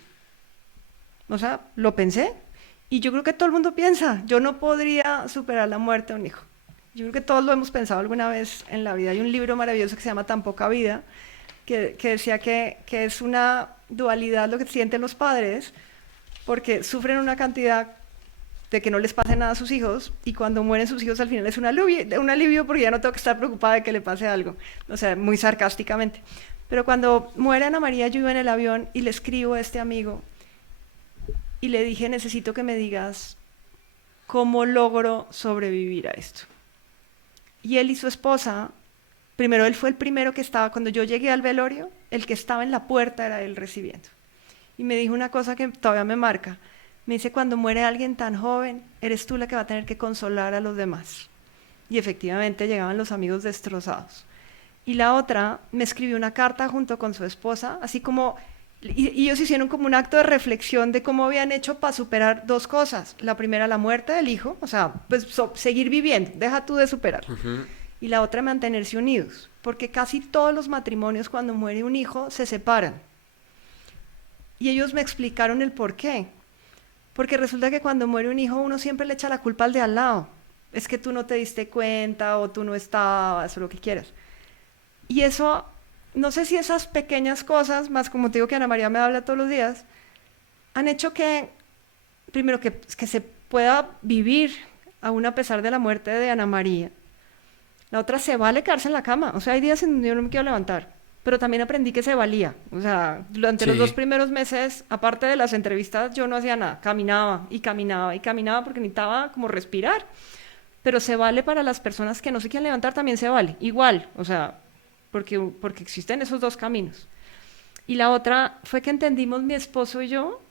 O sea, lo pensé y yo creo que todo el mundo piensa, yo no podría superar la muerte de un hijo. Yo creo que todos lo hemos pensado alguna vez en la vida. Hay un libro maravilloso que se llama Tan poca vida, que decía que es una dualidad lo que sienten los padres, porque sufren una cantidad de que no les pase nada a sus hijos, y cuando mueren sus hijos al final es un alivio porque ya no tengo que estar preocupada de que le pase algo, o sea, muy sarcásticamente. Pero cuando muere Ana María, yo iba en el avión y le escribo a este amigo y le dije, necesito que me digas cómo logro sobrevivir a esto. Y él y su esposa, primero él fue el primero que estaba, cuando yo llegué al velorio, el que estaba en la puerta era él recibiendo. Y me dijo una cosa que todavía me marca. Me dice, cuando muere alguien tan joven, eres tú la que va a tener que consolar a los demás. Y efectivamente llegaban los amigos destrozados. Y la otra me escribió una carta junto con su esposa, así como, y ellos hicieron como un acto de reflexión de cómo habían hecho para superar 2 cosas. La primera, la muerte del hijo, o sea, pues seguir viviendo, deja tú de superar. Y la otra, mantenerse unidos, porque casi todos los matrimonios cuando muere un hijo se separan. Y ellos me explicaron el por qué. Porque resulta que cuando muere un hijo uno siempre le echa la culpa al de al lado. Es que tú no te diste cuenta o tú no estabas o lo que quieras. Y eso, no sé si esas pequeñas cosas, más como te digo que Ana María me habla todos los días, han hecho que, primero, que se pueda vivir aún a pesar de la muerte de Ana María. La otra, se vale quedarse en la cama. O sea, hay días en donde yo no me quiero levantar. Pero también aprendí que se valía. O sea, durante los 2 primeros meses, aparte de las entrevistas, yo no hacía nada. Caminaba y caminaba y caminaba porque necesitaba como respirar. Pero se vale para las personas que no se quieren levantar, también se vale. Igual, o sea, porque existen esos 2 caminos. Y la otra fue que entendimos mi esposo y yo,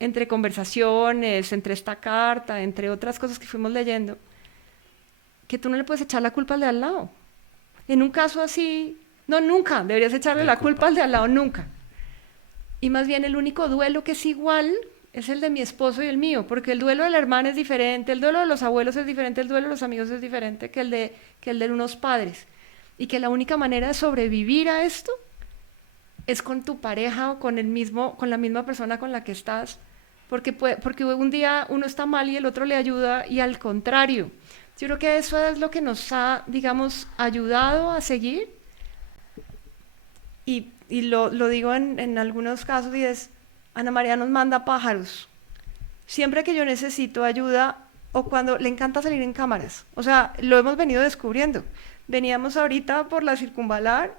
entre conversaciones, entre esta carta, entre otras cosas que fuimos leyendo, que tú no le puedes echar la culpa al de al lado. En un caso así, no, nunca deberías echarle la culpa al de al lado, nunca. Y más bien el único duelo que es igual es el de mi esposo y el mío, porque el duelo de la hermana es diferente, el duelo de los abuelos es diferente, el duelo de los amigos es diferente que el de unos padres. Y que la única manera de sobrevivir a esto es con tu pareja o con la misma persona con la que estás, porque un día uno está mal y el otro le ayuda, y al contrario. Yo creo que eso es lo que nos ha, digamos, ayudado a seguir. Y lo digo en algunos casos, y es, Ana María nos manda pájaros. Siempre que yo necesito ayuda, o cuando le encanta salir en cámaras. O sea, lo hemos venido descubriendo. Veníamos ahorita por la Circunvalar,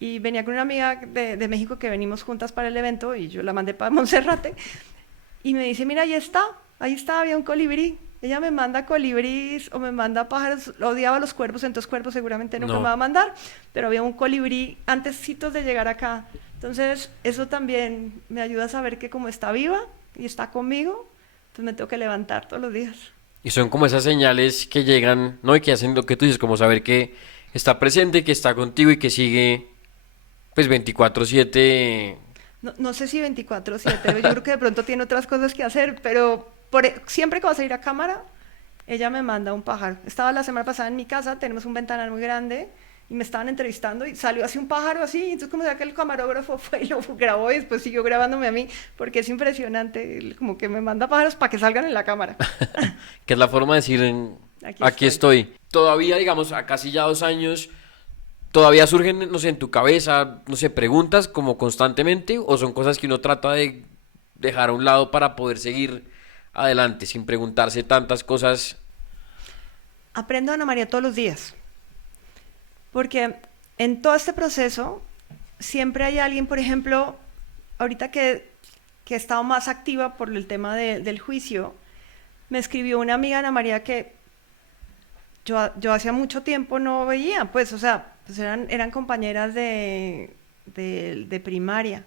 y venía con una amiga de México que venimos juntas para el evento, y yo la mandé para Monserrate, y me dice, mira, ahí está, había un colibrí. Ella me manda colibrís o me manda pájaros. Odiaba los cuervos, entonces cuervos seguramente nunca me va a mandar, pero había un colibrí antesitos de llegar acá. Entonces eso también me ayuda a saber que como está viva y está conmigo, entonces me tengo que levantar todos los días. Y son como esas señales que llegan, ¿no? Y que hacen lo que tú dices, como saber que está presente, que está contigo y que sigue, pues 24/7. No sé si 24/7, yo creo que de pronto tiene otras cosas que hacer, pero siempre que va a salir a cámara, ella me manda un pájaro. Estaba la semana pasada en mi casa, tenemos un ventanal muy grande, y me estaban entrevistando y salió así un pájaro así, entonces como sea que el camarógrafo fue y lo grabó y después siguió grabándome a mí, porque es impresionante, como que me manda pájaros para que salgan en la cámara. Que es la forma de decir, aquí estoy. Todavía, digamos, a casi ya 2 años, todavía surgen, no sé, en tu cabeza, no sé, preguntas como constantemente, o son cosas que uno trata de dejar a un lado para poder seguir adelante sin preguntarse tantas cosas. Aprendo a Ana María todos los días, porque en todo este proceso siempre hay alguien, por ejemplo, ahorita que he estado más activa por el tema del juicio, me escribió una amiga, Ana María, que yo hacía mucho tiempo no veía, pues, o sea, pues eran compañeras de primaria,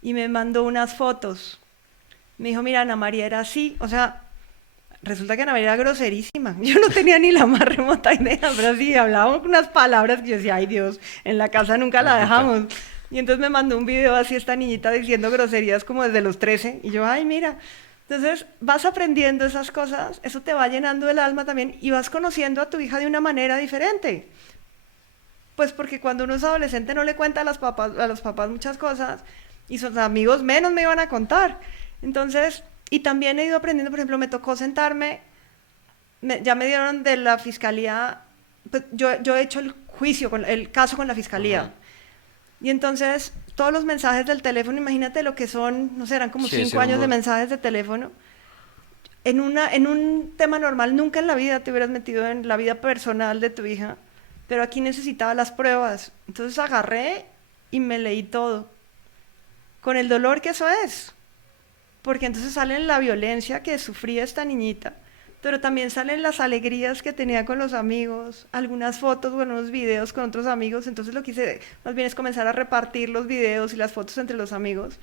y me mandó unas fotos. Me dijo, mira, Ana María era así, o sea, resulta que Ana María era groserísima. Yo no tenía ni la más remota idea, pero sí, hablábamos unas palabras que yo decía, ay Dios, en la casa nunca la dejamos. Y entonces me mandó un video así esta niñita diciendo groserías como desde los 13, y yo, ay, mira. Entonces vas aprendiendo esas cosas, eso te va llenando el alma también, y vas conociendo a tu hija de una manera diferente. Pues porque cuando uno es adolescente no le cuenta a los papás muchas cosas, y sus amigos menos me iban a contar. Entonces, y también he ido aprendiendo, por ejemplo, me tocó sentarme, ya me dieron de la fiscalía, pues yo he hecho el juicio, el caso con la fiscalía. Y entonces, todos los mensajes del teléfono, imagínate lo que son, no sé, eran como 5 años de mensajes de teléfono. En un tema normal, nunca en la vida te hubieras metido en la vida personal de tu hija, pero aquí necesitaba las pruebas. Entonces agarré y me leí todo, con el dolor que eso es. Porque entonces sale la violencia que sufría esta niñita, pero también salen las alegrías que tenía con los amigos, algunas fotos, bueno, unos videos con otros amigos. Entonces lo que hice más bien es comenzar a repartir los videos y las fotos entre los amigos.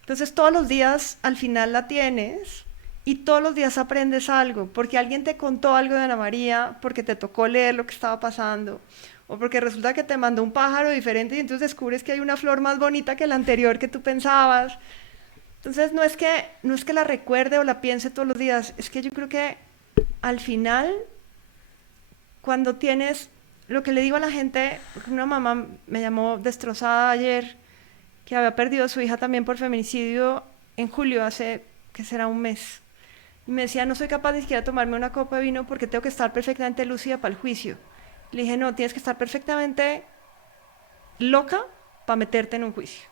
Entonces todos los días al final la tienes y todos los días aprendes algo, porque alguien te contó algo de Ana María, porque te tocó leer lo que estaba pasando, o porque resulta que te mandó un pájaro diferente y entonces descubres que hay una flor más bonita que la anterior que tú pensabas. Entonces no es que la recuerde o la piense todos los días, es que yo creo que al final, cuando tienes, lo que le digo a la gente, una mamá me llamó destrozada ayer, que había perdido a su hija también por feminicidio en julio, hace, que será un mes, y me decía, no soy capaz ni siquiera de tomarme una copa de vino porque tengo que estar perfectamente lúcida para el juicio. Le dije, no, tienes que estar perfectamente loca para meterte en un juicio.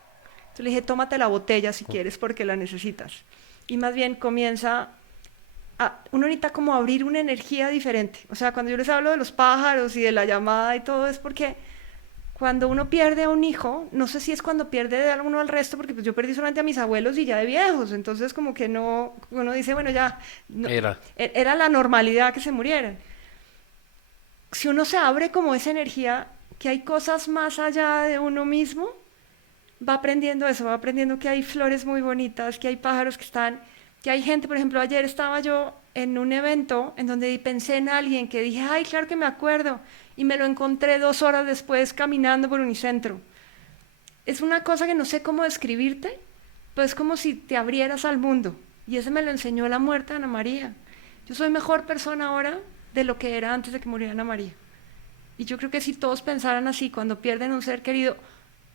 Entonces le dije, tómate la botella si quieres porque la necesitas. Y más bien comienza uno necesita como abrir una energía diferente. O sea, cuando yo les hablo de los pájaros y de la llamada y todo, es porque cuando uno pierde a un hijo, no sé si es cuando pierde de uno al resto, porque pues yo perdí solamente a mis abuelos y ya de viejos, entonces como que no, uno dice, bueno, ya, no, era la normalidad que se murieran. Si uno se abre como esa energía, que hay cosas más allá de uno mismo, va aprendiendo eso, va aprendiendo que hay flores muy bonitas, que hay pájaros que están, que hay gente, por ejemplo, ayer estaba yo en un evento en donde pensé en alguien que dije, ay, claro que me acuerdo, y me lo encontré 2 horas después caminando por Unicentro. Es una cosa que no sé cómo describirte, pero es como si te abrieras al mundo, y eso me lo enseñó la muerte de Ana María. Yo soy mejor persona ahora de lo que era antes de que muriera Ana María. Y yo creo que si todos pensaran así cuando pierden un ser querido,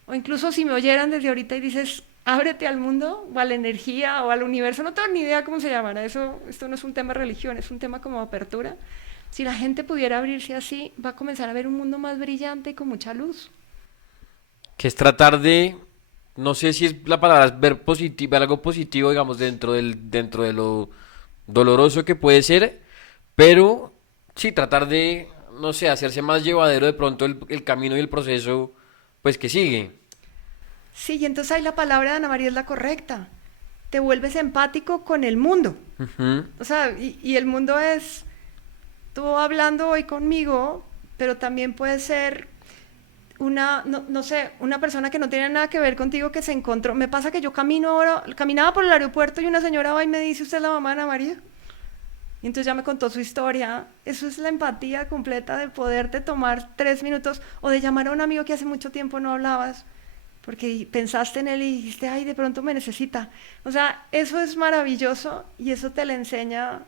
o incluso si me oyeran desde ahorita y dices, ábrete al mundo, o a la energía, o al universo, no tengo ni idea cómo se llamará, esto no es un tema de religión, es un tema como apertura. Si la gente pudiera abrirse así, va a comenzar a ver un mundo más brillante y con mucha luz. Que es tratar de, no sé si es la palabra, es ver positivo, algo positivo, digamos, dentro de lo doloroso que puede ser, pero sí, tratar de, no sé, hacerse más llevadero de pronto el camino y el proceso, pues que sigue. Sí, y entonces ahí la palabra de Ana María es la correcta. Te vuelves empático con el mundo. O sea, y el mundo es tú hablando hoy conmigo, pero también puede ser no sé, una persona que no tiene nada que ver contigo que se encontró. Me pasa que yo caminaba por el aeropuerto y una señora va y me dice, ¿usted es la mamá de Ana María? Y entonces ya me contó su historia. Eso es la empatía completa de poderte tomar 3 minutos o de llamar a un amigo que hace mucho tiempo no hablabas porque pensaste en él y dijiste, ay, de pronto me necesita. O sea, eso es maravilloso y eso te le enseña,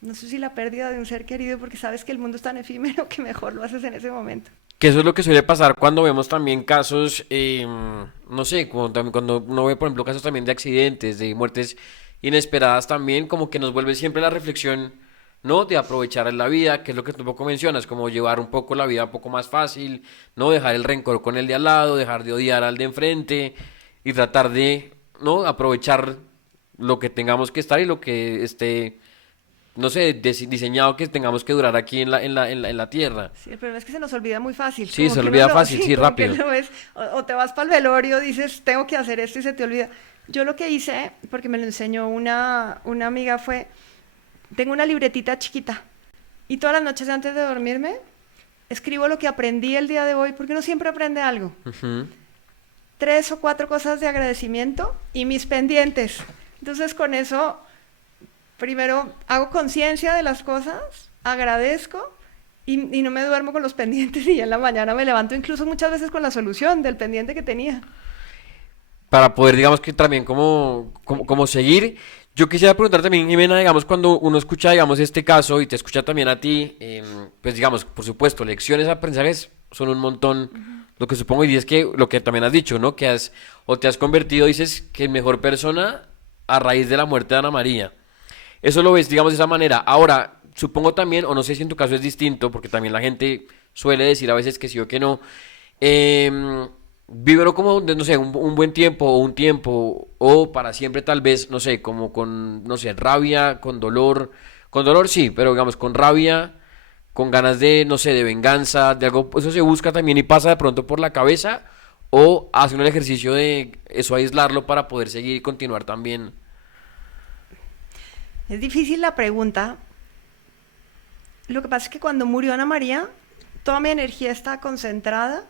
no sé si la pérdida de un ser querido, porque sabes que el mundo es tan efímero que mejor lo haces en ese momento. Que eso es lo que suele pasar cuando vemos también casos, no sé, cuando uno ve, por ejemplo, casos también de accidentes, de muertes inesperadas también, como que nos vuelve siempre la reflexión, ¿no? De aprovechar la vida, que es lo que tú un poco mencionas, como llevar un poco la vida un poco más fácil, ¿no? Dejar el rencor con el de al lado, dejar de odiar al de enfrente y tratar de, ¿no? Aprovechar lo que tengamos que estar y lo que esté, no sé, diseñado que tengamos que durar aquí en la tierra. Sí, el problema es que se nos olvida muy fácil. Sí, se olvida fácil, sí, rápido. O te vas para el velorio, dices, tengo que hacer esto y se te olvida. Yo lo que hice, porque me lo enseñó una amiga, tengo una libretita chiquita y todas las noches antes de dormirme escribo lo que aprendí el día de hoy, porque uno siempre aprende algo. 3 o 4 cosas de agradecimiento y mis pendientes. Entonces con eso primero hago conciencia de las cosas, agradezco y no me duermo con los pendientes y en la mañana me levanto incluso muchas veces con la solución del pendiente que tenía. Para poder, digamos que también como seguir. Yo quisiera preguntar también, Jimena, digamos, cuando uno escucha, digamos, este caso y te escucha también a ti, pues digamos, por supuesto, lecciones, aprendizajes son un montón, lo que supongo, y es que lo que también has dicho, ¿no? Que has, o te has convertido, dices, que en mejor persona a raíz de la muerte de Ana María. Eso lo ves, digamos, de esa manera. Ahora, supongo también, o no sé si en tu caso es distinto, porque también la gente suele decir a veces que sí o que no. Eh, Vívelo como, no sé, un buen tiempo o un tiempo, o para siempre tal vez, no sé, como con, no sé, rabia, con dolor sí, pero digamos, con rabia, con ganas de, no sé, de venganza, de algo, eso se busca también y pasa de pronto por la cabeza, o hace un ejercicio de eso, aislarlo para poder seguir y continuar también. Es difícil la pregunta. Lo que pasa es que cuando murió Ana María, toda mi energía estaba concentrada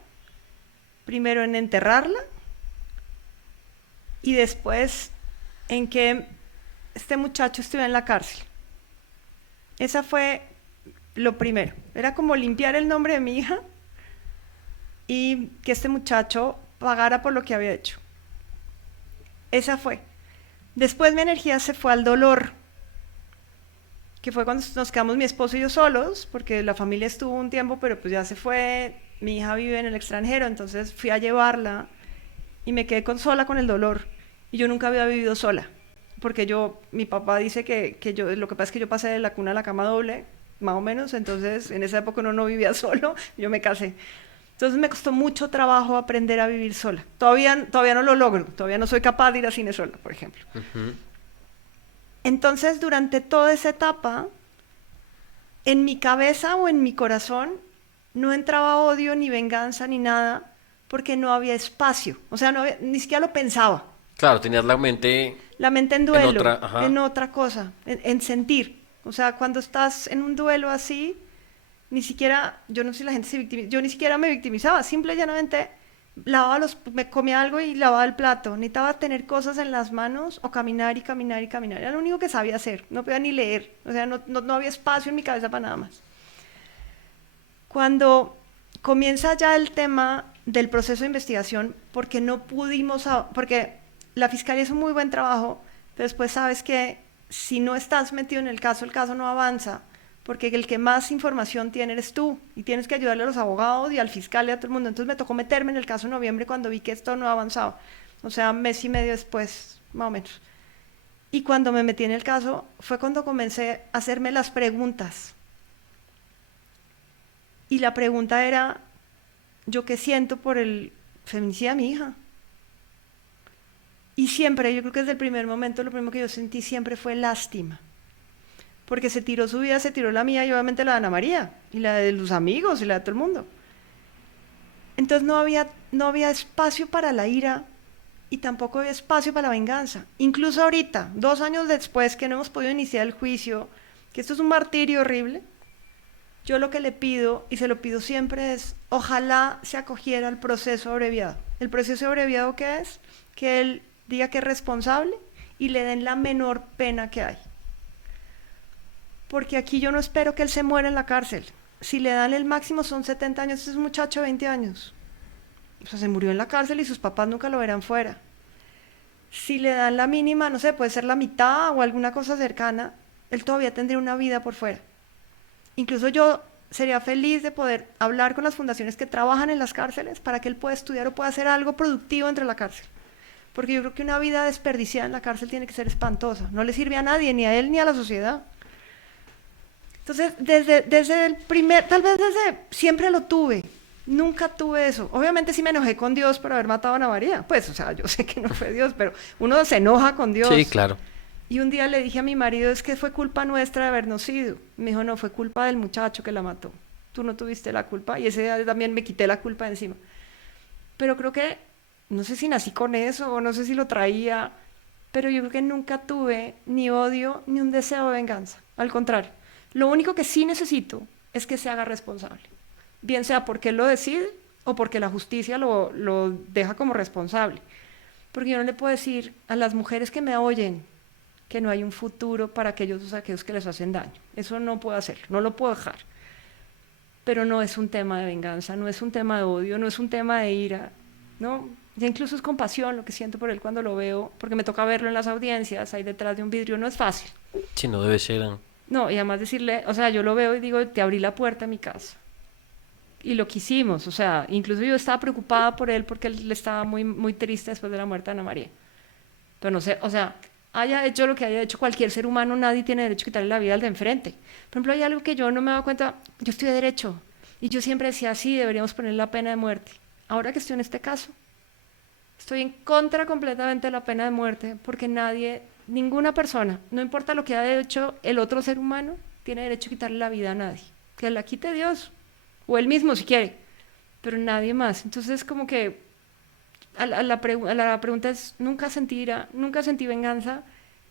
primero en enterrarla y después en que este muchacho estuviera en la cárcel. Esa fue lo primero. Era como limpiar el nombre de mi hija y que este muchacho pagara por lo que había hecho. Esa fue. Después mi energía se fue al dolor, que fue cuando nos quedamos mi esposo y yo solos, porque la familia estuvo un tiempo, pero pues ya se fue, mi hija vive en el extranjero, entonces fui a llevarla y me quedé sola con el dolor. Y yo nunca había vivido sola, porque mi papá dice que yo, lo que pasa es que yo pasé de la cuna a la cama doble, más o menos, entonces en esa época uno no vivía solo, yo me casé. Entonces me costó mucho trabajo aprender a vivir sola. Todavía no lo logro, todavía no soy capaz de ir a cine sola, por ejemplo. Ujú. Entonces, durante toda esa etapa, en mi cabeza o en mi corazón, no entraba odio, ni venganza, ni nada, porque no había espacio. O sea, ni siquiera lo pensaba. Claro, tenías la mente La mente en en duelo, otra, en ajá. otra cosa, en sentir. O sea, cuando estás en un duelo así, ni siquiera, yo no sé si la gente se victimiza, yo ni siquiera me victimizaba, simple y llanamente me comía algo y lavaba el plato. Necesitaba tener cosas en las manos o caminar y caminar y caminar. Era lo único que sabía hacer, no podía ni leer. O sea, no había espacio en mi cabeza para nada más. Cuando comienza ya el tema del proceso de investigación, porque no pudimos, porque la fiscalía hizo un muy buen trabajo, pero después sabes que si no estás metido en el caso no avanza, porque el que más información tiene eres tú, y tienes que ayudarle a los abogados y al fiscal y a todo el mundo. Entonces me tocó meterme en el caso en noviembre cuando vi que esto no avanzaba, o sea, mes y medio después, más o menos. Y cuando me metí en el caso fue cuando comencé a hacerme las preguntas. Y la pregunta era, ¿yo qué siento por el feminicidio de mi hija? Y siempre, yo creo que desde el primer momento, lo primero que yo sentí siempre fue lástima. Porque se tiró su vida, se tiró la mía y obviamente la de Ana María, y la de los amigos, y la de todo el mundo. Entonces no había espacio para la ira y tampoco había espacio para la venganza. Incluso ahorita, 2 años después que no hemos podido iniciar el juicio, que esto es un martirio horrible, yo lo que le pido, y se lo pido siempre, es ojalá se acogiera al proceso abreviado. ¿El proceso abreviado qué es? Que él diga que es responsable y le den la menor pena que hay. Porque aquí yo no espero que él se muera en la cárcel. Si le dan el máximo son 70 años, este es un muchacho de 20 años. O sea, se murió en la cárcel y sus papás nunca lo verán fuera. Si le dan la mínima, no sé, puede ser la mitad o alguna cosa cercana, él todavía tendría una vida por fuera. Incluso yo sería feliz de poder hablar con las fundaciones que trabajan en las cárceles para que él pueda estudiar o pueda hacer algo productivo entre la cárcel. Porque yo creo que una vida desperdiciada en la cárcel tiene que ser espantosa. No le sirve a nadie, ni a él ni a la sociedad. Entonces, desde el tal vez desde siempre lo tuve. Nunca tuve eso. Obviamente sí me enojé con Dios por haber matado a Ana María. Pues, o sea, yo sé que no fue Dios, pero uno se enoja con Sí, Dios. claro. Y un día le dije a mi marido, es que fue culpa nuestra de habernos ido. Me dijo, no, fue culpa del muchacho que la mató. Tú no tuviste la culpa. Y ese día también me quité la culpa de encima. Pero creo que, no sé si nací con eso o no sé si lo traía, pero yo creo que nunca tuve ni odio ni un deseo de venganza. Al contrario, lo único que sí necesito es que se haga responsable. Bien sea porque él lo decide o porque la justicia lo deja como responsable. Porque yo no le puedo decir a las mujeres que me oyen, que no hay un futuro para aquellos que les hacen daño. Eso no puedo hacer, no lo puedo dejar. Pero no es un tema de venganza, no es un tema de odio, no es un tema de ira, ¿no? Ya incluso es compasión lo que siento por él cuando lo veo, porque me toca verlo en las audiencias, ahí detrás de un vidrio, no es fácil. Sí, no debe ser. No, y además decirle, o sea, yo lo veo y digo, te abrí la puerta a mi casa. Y lo quisimos, o sea, incluso yo estaba preocupada por él porque él estaba muy, muy triste después de la muerte de Ana María. Pero no sé, o sea, haya hecho lo que haya hecho cualquier ser humano, nadie tiene derecho a quitarle la vida al de enfrente. Por ejemplo, hay algo que yo no me he dado cuenta, yo estoy de derecho, y yo siempre decía, sí, deberíamos poner la pena de muerte. Ahora que estoy en este caso, estoy en contra completamente de la pena de muerte, porque nadie, ninguna persona, no importa lo que haya hecho el otro ser humano, tiene derecho a quitarle la vida a nadie. Que la quite Dios, o él mismo si quiere, pero nadie más. Entonces como que la pregunta es, nunca sentí ira, nunca sentí venganza,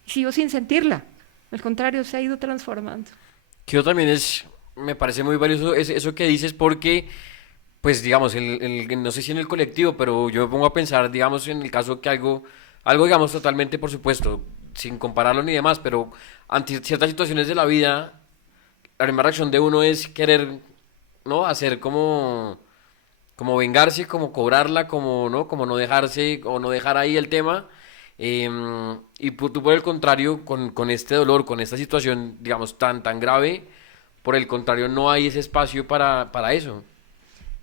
y sigo sin sentirla. Al contrario, se ha ido transformando. Que yo también me parece muy valioso eso que dices porque, pues digamos, no sé si en el colectivo, pero yo me pongo a pensar, digamos, en el caso que algo digamos, totalmente, por supuesto, sin compararlo ni demás, pero ante ciertas situaciones de la vida, la primera reacción de uno es querer, ¿no? Hacer como vengarse, como cobrarla, como, ¿no? Como no dejarse, o no dejar ahí el tema. Y tú por el contrario, con este dolor, con esta situación, digamos, tan grave, por el contrario, no hay ese espacio para eso.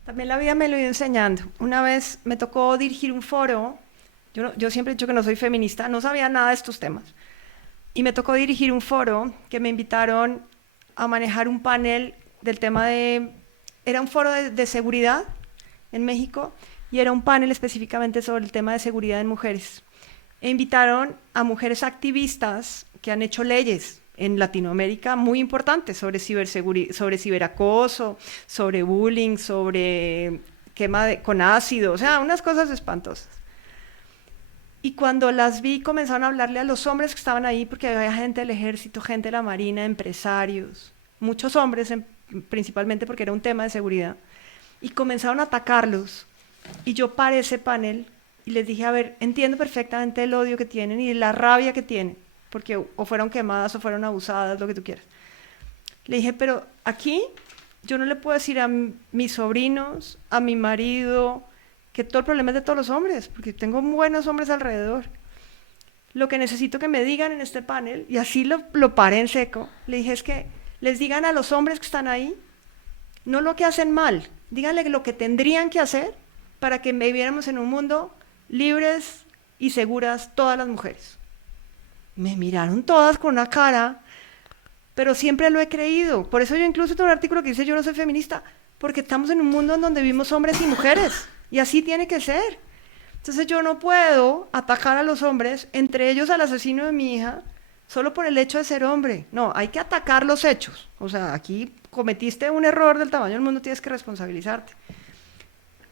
También la vida me lo ha ido enseñando. Una vez me tocó dirigir un foro, yo siempre he dicho que no soy feminista, no sabía nada de estos temas, y me tocó dirigir un foro que me invitaron a manejar un panel del tema era un foro de seguridad en México, y era un panel específicamente sobre el tema de seguridad en mujeres. E invitaron a mujeres activistas que han hecho leyes en Latinoamérica muy importantes sobre sobre ciberacoso, sobre bullying, sobre con ácido, o sea, unas cosas espantosas. Y cuando las vi, comenzaron a hablarle a los hombres que estaban ahí, porque había gente del ejército, gente de la marina, empresarios, muchos hombres, principalmente porque era un tema de seguridad, y comenzaron a atacarlos. Y yo paré ese panel y les dije, a ver, entiendo perfectamente el odio que tienen y la rabia que tienen, porque o fueron quemadas o fueron abusadas, lo que tú quieras. Le dije, pero aquí yo no le puedo decir a mis sobrinos, a mi marido, que todo el problema es de todos los hombres, porque tengo buenos hombres alrededor. Lo que necesito que me digan en este panel, y así lo paré en seco, le dije es que les digan a los hombres que están ahí, no lo que hacen mal, díganle lo que tendrían que hacer para que viviéramos en un mundo libres y seguras todas las mujeres. Me miraron todas con una cara, pero siempre lo he creído. Por eso yo incluso tengo un artículo que dice yo no soy feminista, porque estamos en un mundo en donde vivimos hombres y mujeres, y así tiene que ser. Entonces yo no puedo atacar a los hombres, entre ellos al asesino de mi hija, solo por el hecho de ser hombre. No, hay que atacar los hechos. O sea, aquí cometiste un error del tamaño del mundo, tienes que responsabilizarte.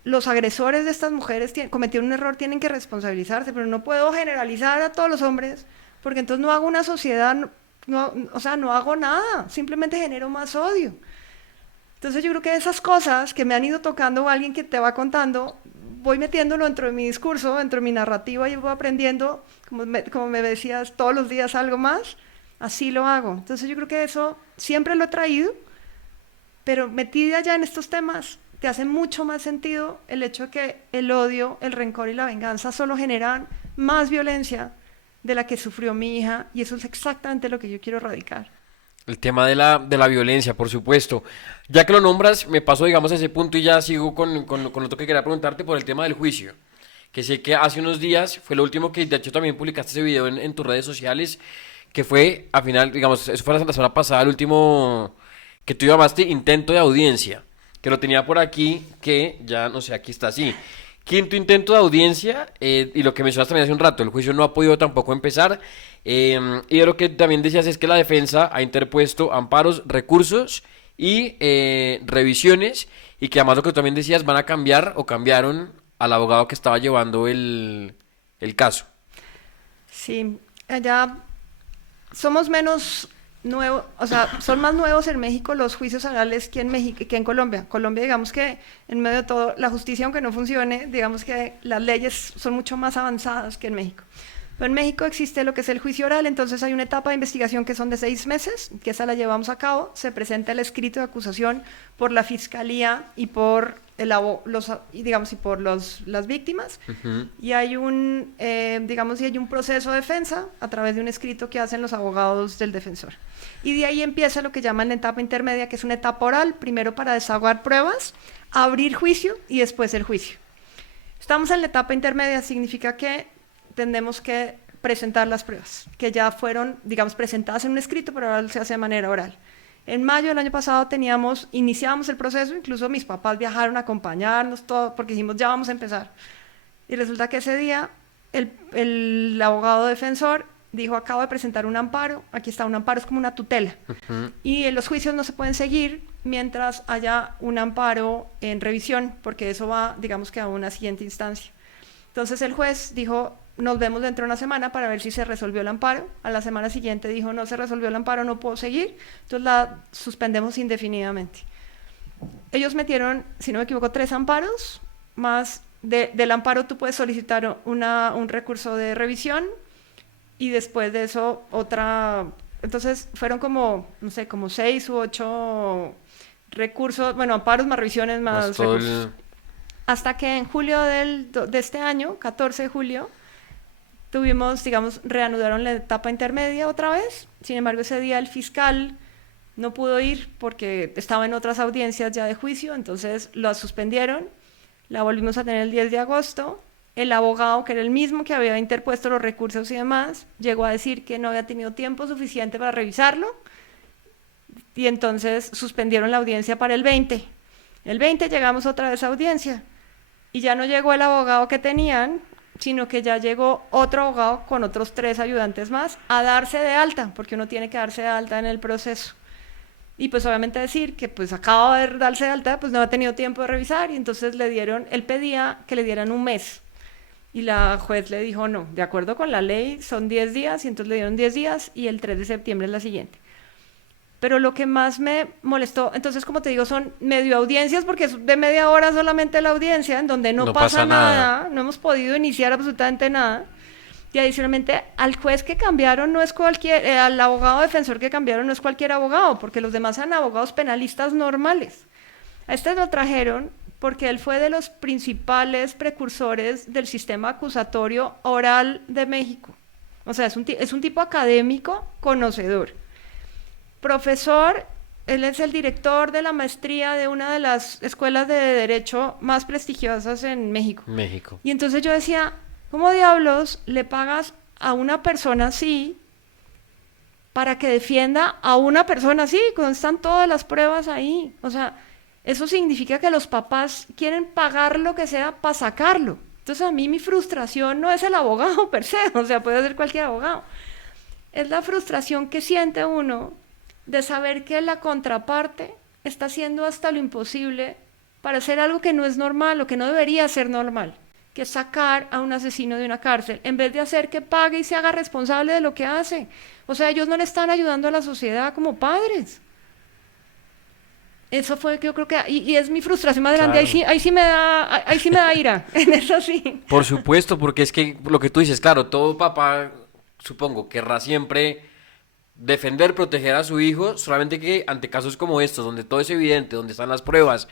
Los agresores de estas mujeres cometieron un error, tienen que responsabilizarse, pero no puedo generalizar a todos los hombres, porque entonces no hago una sociedad, o sea, no hago nada, simplemente genero más odio. Entonces yo creo que esas cosas que me han ido tocando o alguien que te va contando, voy metiéndolo dentro de mi discurso, dentro de mi narrativa y voy aprendiendo, como me decías, todos los días algo más, así lo hago. Entonces yo creo que eso siempre lo he traído, pero metida ya en estos temas, te hace mucho más sentido el hecho de que el odio, el rencor y la venganza solo generan más violencia de la que sufrió mi hija, y eso es exactamente lo que yo quiero erradicar. El tema de la violencia, por supuesto. Ya que lo nombras, me paso, digamos, a ese punto y ya sigo con lo otro que quería preguntarte por el tema del juicio. Que sé que hace unos días fue lo último que, de hecho, también publicaste ese video en tus redes sociales, que fue, al final, digamos, eso fue la semana pasada, el último que tú llamaste intento de audiencia, que lo tenía por aquí, que ya, no sé, aquí está así. Quinto intento de audiencia, y lo que mencionaste también hace un rato, el juicio no ha podido tampoco empezar, y de lo que también decías es que la defensa ha interpuesto amparos, recursos y revisiones, y que además lo que tú también decías, van a cambiar o cambiaron al abogado que estaba llevando el caso. Sí, allá somos menos nuevos, o sea, son más nuevos en México los juicios orales que en México, que en Colombia. Colombia, digamos que en medio de todo, la justicia, aunque no funcione, digamos que las leyes son mucho más avanzadas que en México. Pero en México existe lo que es el juicio oral, entonces hay una etapa de investigación que son de 6 meses, que esa la llevamos a cabo, se presenta el escrito de acusación por la fiscalía y por las víctimas, y hay un proceso de defensa a través de un escrito que hacen los abogados del defensor. Y de ahí empieza lo que llaman la etapa intermedia, que es una etapa oral, primero para desahogar pruebas, abrir juicio y después el juicio. Estamos en la etapa intermedia, significa que tenemos que presentar las pruebas, que ya fueron, presentadas en un escrito, pero ahora se hace de manera oral. En mayo del año pasado iniciamos el proceso, incluso mis papás viajaron a acompañarnos, todo, porque dijimos, ya vamos a empezar. Y resulta que ese día el abogado defensor dijo, acabo de presentar un amparo, aquí está un amparo, es como una tutela. Y los juicios no se pueden seguir mientras haya un amparo en revisión, porque eso va, a una siguiente instancia. Entonces el juez dijo, nos vemos dentro de una semana para ver si se resolvió el amparo. A la semana siguiente dijo, no se resolvió el amparo, no puedo seguir, entonces la suspendemos indefinidamente. Ellos metieron, si no me equivoco, 3 amparos, más del amparo tú puedes solicitar un recurso de revisión, y después de eso entonces fueron como 6 u 8 recursos, amparos más revisiones más recursos. Hasta que en julio de este año, 14 de julio, reanudaron la etapa intermedia otra vez. Sin embargo, ese día el fiscal no pudo ir porque estaba en otras audiencias ya de juicio, entonces la suspendieron, la volvimos a tener el 10 de agosto. El abogado, que era el mismo que había interpuesto los recursos y demás, llegó a decir que no había tenido tiempo suficiente para revisarlo, y entonces suspendieron la audiencia para el 20. El 20 llegamos otra vez a audiencia, y ya no llegó el abogado que tenían, sino que ya llegó otro abogado con otros 3 ayudantes más a darse de alta, porque uno tiene que darse de alta en el proceso. Y pues obviamente decir que pues acaba de darse de alta, pues no ha tenido tiempo de revisar, y entonces él pedía que le dieran un mes. Y la juez le dijo, no, de acuerdo con la ley son 10 días, y entonces le dieron 10 días, y el 3 de septiembre es la siguiente. Pero lo que más me molestó, entonces como te digo, son medio audiencias, porque es de media hora solamente la audiencia, en donde no pasa nada, no hemos podido iniciar absolutamente nada. Y adicionalmente, al juez que cambiaron no es al abogado defensor que cambiaron no es cualquier abogado, porque los demás eran abogados penalistas normales. A este lo trajeron porque él fue de los principales precursores del sistema acusatorio oral de México. O sea, es un tipo académico conocedor. Profesor, él es el director de la maestría de una de las escuelas de derecho más prestigiosas en México. Y entonces yo decía, ¿cómo diablos le pagas a una persona así para que defienda a una persona así, cuando están todas las pruebas ahí? O sea, eso significa que los papás quieren pagar lo que sea para sacarlo. Entonces a mí mi frustración no es el abogado per se, o sea, puede ser cualquier abogado. Es la frustración que siente uno de saber que la contraparte está haciendo hasta lo imposible para hacer algo que no es normal o que no debería ser normal, que es sacar a un asesino de una cárcel, en vez de hacer que pague y se haga responsable de lo que hace. O sea, ellos no le están ayudando a la sociedad como padres. Eso fue que yo creo que, y es mi frustración más grande, claro. ahí sí me da ira, en eso sí. Por supuesto, porque es que lo que tú dices, claro, todo papá, supongo, querrá siempre defender, proteger a su hijo, solamente que ante casos como estos, donde todo es evidente, donde están las pruebas,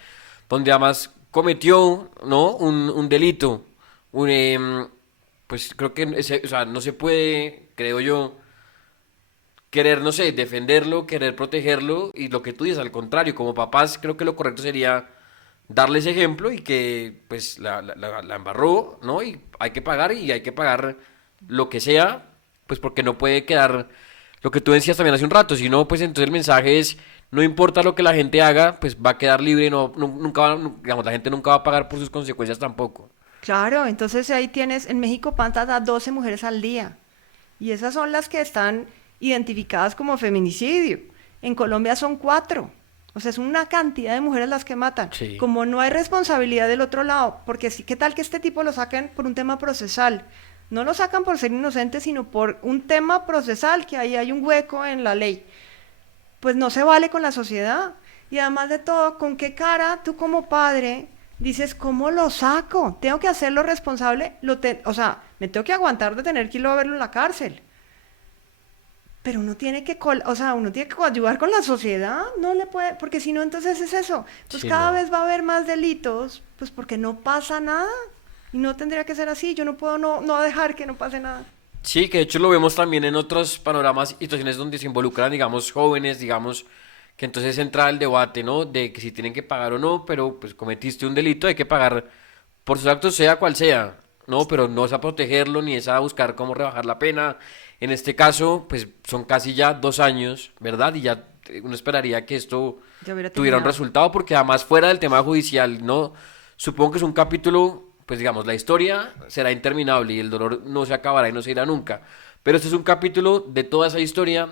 donde además cometió, ¿no?, un delito, pues creo que no se puede, creo yo, querer, no sé, defenderlo, querer protegerlo, y lo que tú dices, al contrario, como papás, creo que lo correcto sería darles ejemplo y que, pues, la embarró, ¿no? Y hay que pagar lo que sea, pues, porque no puede quedar, lo que tú decías también hace un rato, si no, pues, entonces el mensaje es, no importa lo que la gente haga, pues, va a quedar libre, la gente nunca va a pagar por sus consecuencias tampoco. Claro, entonces ahí tienes, en México matan a 12 mujeres al día, y esas son las que están identificadas como feminicidio. En Colombia son 4. O sea, es una cantidad de mujeres las que matan. Sí. Como no hay responsabilidad del otro lado, porque sí, ¿qué tal que este tipo lo saquen por un tema procesal? No lo sacan por ser inocente, sino por un tema procesal, que ahí hay un hueco en la ley. Pues no se vale con la sociedad. Y además de todo, ¿con qué cara tú como padre dices, ¿cómo lo saco? Tengo que hacerlo responsable, o sea, me tengo que aguantar de tener que irlo a verlo en la cárcel. Pero uno tiene que, o sea, uno tiene que ayudar con la sociedad, no le puede, porque si no, entonces es eso. Pues Sí, cada no. vez va a haber más delitos, pues porque no pasa nada. Y no tendría que ser así, yo no puedo no dejar que no pase nada. Sí, que de hecho lo vemos también en otros panoramas y situaciones donde se involucran, digamos, jóvenes, digamos, que entonces entra el debate, ¿no? De que si tienen que pagar o no, pero pues cometiste un delito, hay que pagar por sus actos, sea cual sea, ¿no? Pero no es a protegerlo ni es a buscar cómo rebajar la pena. En este caso, pues son casi ya 2 años, ¿verdad? Y ya uno esperaría que esto Ya hubiera tuviera un terminado. resultado, porque además fuera del tema judicial, ¿no? Supongo que es un capítulo, pues digamos, la historia será interminable y el dolor no se acabará y no se irá nunca. Pero este es un capítulo de toda esa historia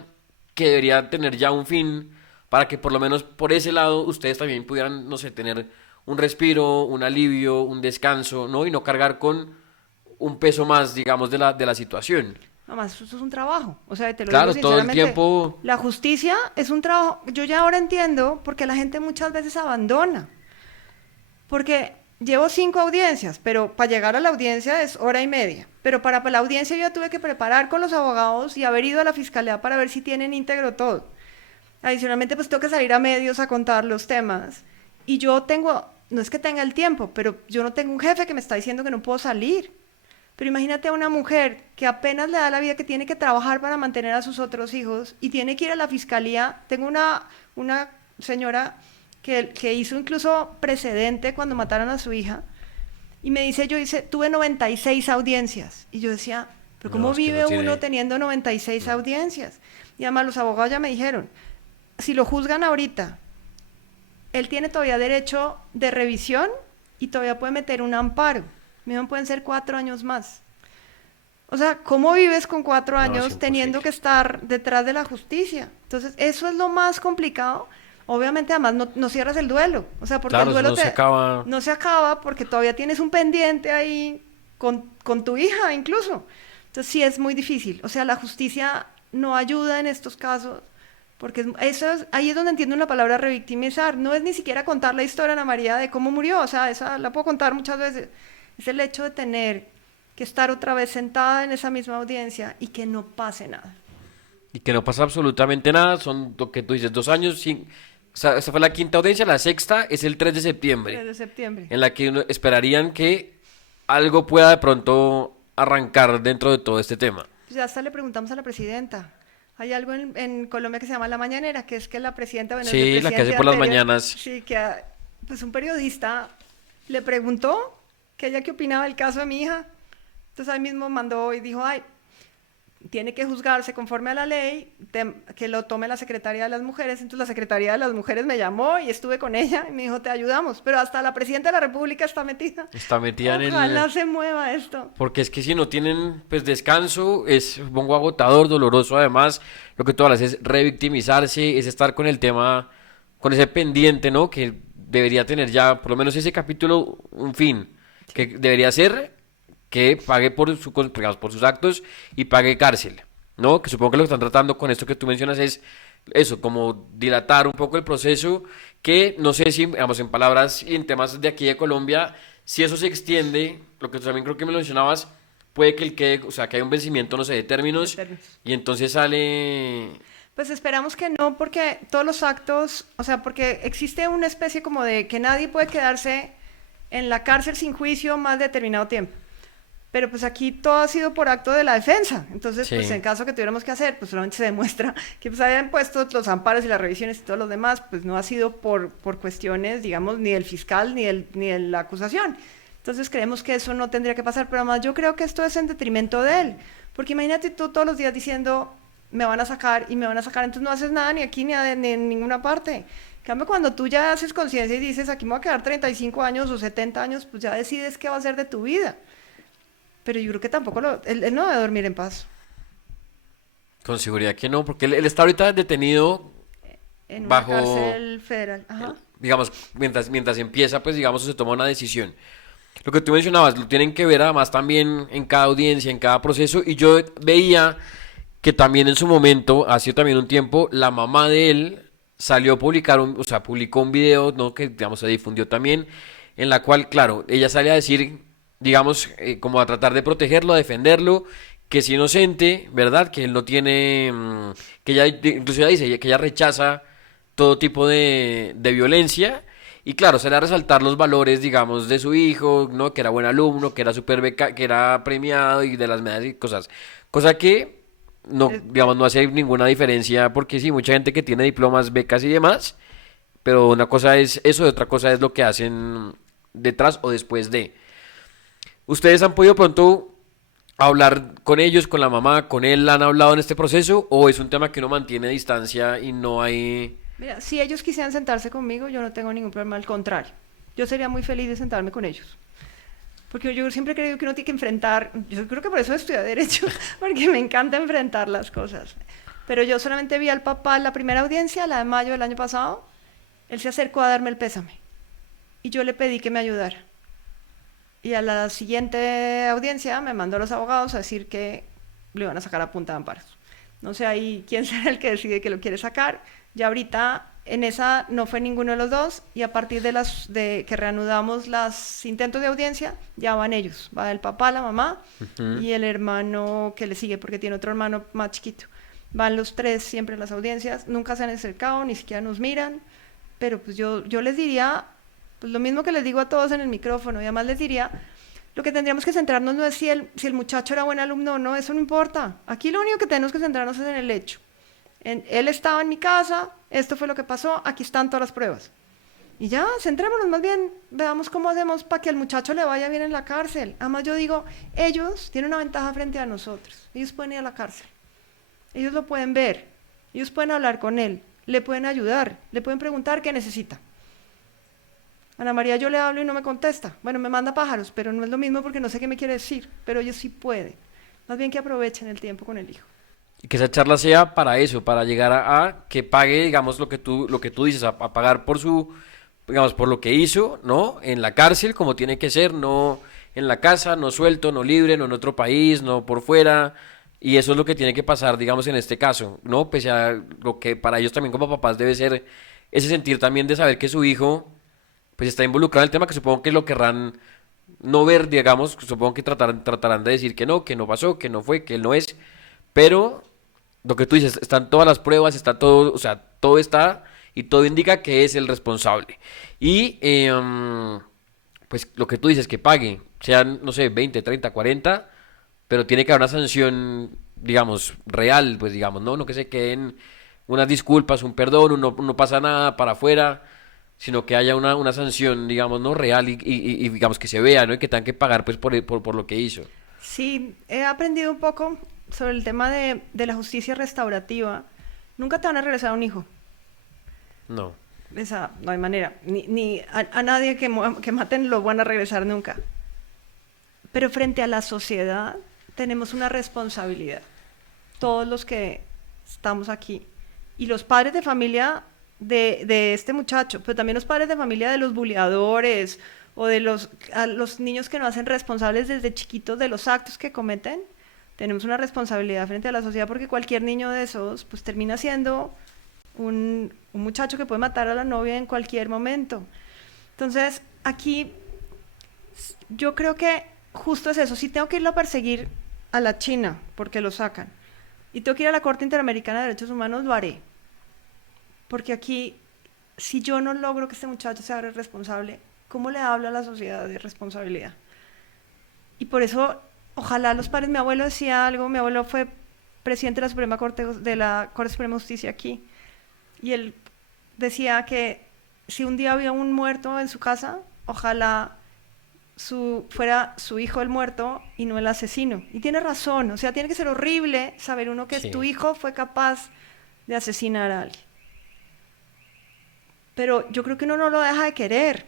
que debería tener ya un fin para que por lo menos por ese lado ustedes también pudieran, no sé, tener un respiro, un alivio, un descanso, ¿no? Y no cargar con un peso más, digamos, de la situación. Además, eso es un trabajo. O sea, te lo digo Claro, todo el sinceramente, tiempo, la justicia es un trabajo. Yo ya ahora entiendo porque la gente muchas veces abandona. Porque llevo 5 audiencias, pero para llegar a la audiencia es hora y media. Pero para la audiencia yo ya tuve que preparar con los abogados y haber ido a la fiscalía para ver si tienen íntegro todo. Adicionalmente, pues tengo que salir a medios a contar los temas. Y yo tengo, no es que tenga el tiempo, pero yo no tengo un jefe que me está diciendo que no puedo salir. Pero imagínate a una mujer que apenas le da la vida, que tiene que trabajar para mantener a sus otros hijos y tiene que ir a la fiscalía. Tengo una señora que hizo incluso precedente cuando mataron a su hija y me dice, tuve 96 audiencias. Y yo decía, pero no, ¿cómo es que no vive uno tiene, teniendo 96 no. audiencias? Y además los abogados ya me dijeron, si lo juzgan ahorita, él tiene todavía derecho de revisión y todavía puede meter un amparo. Me pueden ser 4 años más. O sea, ¿cómo vives con cuatro No, es años teniendo imposible. que estar detrás de la justicia? Entonces, eso es lo más complicado. Obviamente, además, no cierras el duelo. O sea, porque el Claro, eso duelo no se acaba. no se acaba porque todavía tienes un pendiente ahí con tu hija incluso. Entonces, sí es muy difícil. O sea, la justicia no ayuda en estos casos porque ahí es donde entiendo la palabra revictimizar. No es ni siquiera contar la historia, Ana María, de cómo murió. O sea, esa la puedo contar muchas veces. Es el hecho de tener que estar otra vez sentada en esa misma audiencia y que no pase nada. Y que no pasa absolutamente nada, son lo que tú dices, 2 años sin... O sea, esta fue la quinta audiencia, la sexta es el 3 de septiembre, Desde septiembre. en la que esperarían que algo pueda de pronto arrancar dentro de todo este tema. Pues ya hasta le preguntamos a la presidenta. Hay algo en Colombia que se llama La Mañanera, que es que la presidenta, bueno, el Sí, la que hace presidente por las anterior, mañanas. sí, pues un periodista le preguntó que ella qué opinaba del caso de mi hija. Entonces ahí mismo mandó y dijo, ay, tiene que juzgarse conforme a la ley, que lo tome la Secretaría de las Mujeres. Entonces la Secretaría de las Mujeres me llamó y estuve con ella y me dijo, te ayudamos. Pero hasta la Presidenta de la República está metida. Está metida en el... Ojalá se mueva esto. Porque es que si no tienen pues descanso, es supongo agotador, doloroso además. Lo que tú hablas es revictimizarse, es estar con el tema, con ese pendiente, ¿no? Que debería tener ya, por lo menos ese capítulo, un fin. Que debería ser que pague digamos, por sus actos y pague cárcel, ¿no? Que supongo que lo que están tratando con esto que tú mencionas es eso, como dilatar un poco el proceso, que no sé si, digamos, en palabras y en temas de aquí de Colombia, si eso se extiende, lo que tú también creo que me lo mencionabas, puede que o sea, que haya un vencimiento, no sé, de De términos, términos. y entonces sale, Pues esperamos que no, porque todos los actos, o sea, porque existe una especie como de que nadie puede quedarse en la cárcel sin juicio más de determinado tiempo. Pero pues aquí todo ha sido por acto de la defensa. Entonces, pues sí, en caso que tuviéramos que hacer, pues solamente se demuestra que pues habían puesto los amparos y las revisiones y todos los demás, pues no ha sido por cuestiones, digamos, ni del fiscal ni de la acusación. Entonces creemos que eso no tendría que pasar, pero además yo creo que esto es en detrimento de él. Porque imagínate tú todos los días diciendo, me van a sacar y me van a sacar, entonces no haces nada ni aquí ni en ninguna parte. En cambio, cuando tú ya haces conciencia y dices, aquí me voy a quedar 35 años o 70 años, pues ya decides qué va a ser de tu vida. Pero yo creo que tampoco él no debe dormir en paz con seguridad que no, porque él está ahorita detenido en una bajo, cárcel federal. Ajá. digamos, mientras empieza, pues digamos, se toma una decisión. Lo que tú mencionabas, lo tienen que ver además también en cada audiencia, en cada proceso, y yo veía que también en su momento, ha sido también un tiempo, la mamá de él salió a publicar, o sea, publicó un video, ¿no? Que digamos se difundió también, en la cual, claro, ella sale a decir, digamos, como a tratar de protegerlo, a defenderlo, que es inocente, ¿verdad? Que él no tiene, que ella, incluso ella dice que ella rechaza todo tipo de violencia. Y claro, sale a resaltar los valores, digamos, de su hijo, ¿no? Que era buen alumno, que era que era premiado y de las medallas y cosas. Cosa que no, Eh, digamos, no hace ninguna diferencia porque sí, mucha gente que tiene diplomas, becas y demás, pero una cosa es eso y otra cosa es lo que hacen detrás o después de. ¿Ustedes han podido pronto hablar con ellos, con la mamá, con él, han hablado en este proceso o es un tema que uno mantiene a distancia y no hay... Mira, si ellos quisieran sentarse conmigo, yo no tengo ningún problema, al contrario. Yo sería muy feliz de sentarme con ellos. Porque yo siempre he creído que uno tiene que enfrentar, yo creo que por eso estudié Derecho, porque me encanta enfrentar las cosas. Pero yo solamente vi al papá en la primera audiencia, la de mayo del año pasado, él se acercó a darme el pésame y yo le pedí que me ayudara. Y a la siguiente audiencia me mandó a los abogados a decir que lo iban a sacar a punta de amparos. No sé ahí quién será el que decide que lo quiere sacar. Ya ahorita en esa no fue ninguno de los dos y a partir de que reanudamos los intentos de audiencia, ya van ellos. Va el papá, la mamá Ujú. y el hermano que le sigue porque tiene otro hermano más chiquito. Van los tres siempre a las audiencias, nunca se han acercado, ni siquiera nos miran, pero pues yo les diría, pues lo mismo que les digo a todos en el micrófono, y además les diría, lo que tendríamos que centrarnos no es si el muchacho era buen alumno o no, eso no importa. Aquí lo único que tenemos que centrarnos es en el hecho. Él estaba en mi casa, esto fue lo que pasó, aquí están todas las pruebas. Y ya, centrémonos más bien, veamos cómo hacemos para que al muchacho le vaya bien en la cárcel. Además yo digo, ellos tienen una ventaja frente a nosotros, ellos pueden ir a la cárcel, ellos lo pueden ver, ellos pueden hablar con él, le pueden ayudar, le pueden preguntar qué necesita. Ana María yo le hablo y no me contesta. Bueno, me manda pájaros, pero no es lo mismo porque no sé qué me quiere decir, pero ellos sí pueden. Más bien que aprovechen el tiempo con el hijo. Y que esa charla sea para eso, para llegar a que pague, digamos, lo que tú dices, a pagar por su, digamos, por lo que hizo, ¿no? En la cárcel, como tiene que ser, no en la casa, no suelto, no libre, no en otro país, no por fuera. Y eso es lo que tiene que pasar, digamos, en este caso, ¿no? Pese a lo que para ellos también como papás debe ser ese sentir también de saber que su hijo, pues está involucrado en el tema, que supongo que lo querrán no ver, digamos, supongo que tratarán de decir que no pasó, que no fue, que él no es, pero lo que tú dices, están todas las pruebas, está todo, o sea, todo está y todo indica que es el responsable. Y pues lo que tú dices, que pague, sean, no sé, 20 30 40 pero tiene que haber una sanción, digamos, real, pues digamos, no, no que se queden unas disculpas, un perdón, no pasa nada para afuera, sino que haya una sanción, digamos, no real y digamos que se vea, ¿no? Y que tengan que pagar pues por lo que hizo. Sí, he aprendido un poco sobre el tema de la justicia restaurativa. Nunca te van a regresar a un hijo. No. Esa, no hay manera. Ni a nadie que maten lo van a regresar nunca. Pero frente a la sociedad tenemos una responsabilidad. Todos los que estamos aquí. Y los padres de familia de este muchacho, pero también los padres de familia de los buleadores o de los niños que no hacen responsables desde chiquitos de los actos que cometen, tenemos una responsabilidad frente a la sociedad porque cualquier niño de esos pues termina siendo un muchacho que puede matar a la novia en cualquier momento. Entonces, aquí yo creo que justo es eso. Si tengo que irlo a perseguir a la China porque lo sacan y tengo que ir a la Corte Interamericana de Derechos Humanos, lo haré. Porque aquí, si yo no logro que este muchacho sea responsable, ¿cómo le hablo a la sociedad de responsabilidad? Y por eso, ojalá los padres, mi abuelo decía algo, mi abuelo fue presidente de la Suprema Corte, de la Corte Suprema de Justicia aquí, y él decía que si un día había un muerto en su casa, ojalá fuera su hijo el muerto y no el asesino. Y tiene razón, o sea, tiene que ser horrible saber uno que tu Sí. hijo fue capaz de asesinar a alguien. Pero yo creo que uno no lo deja de querer.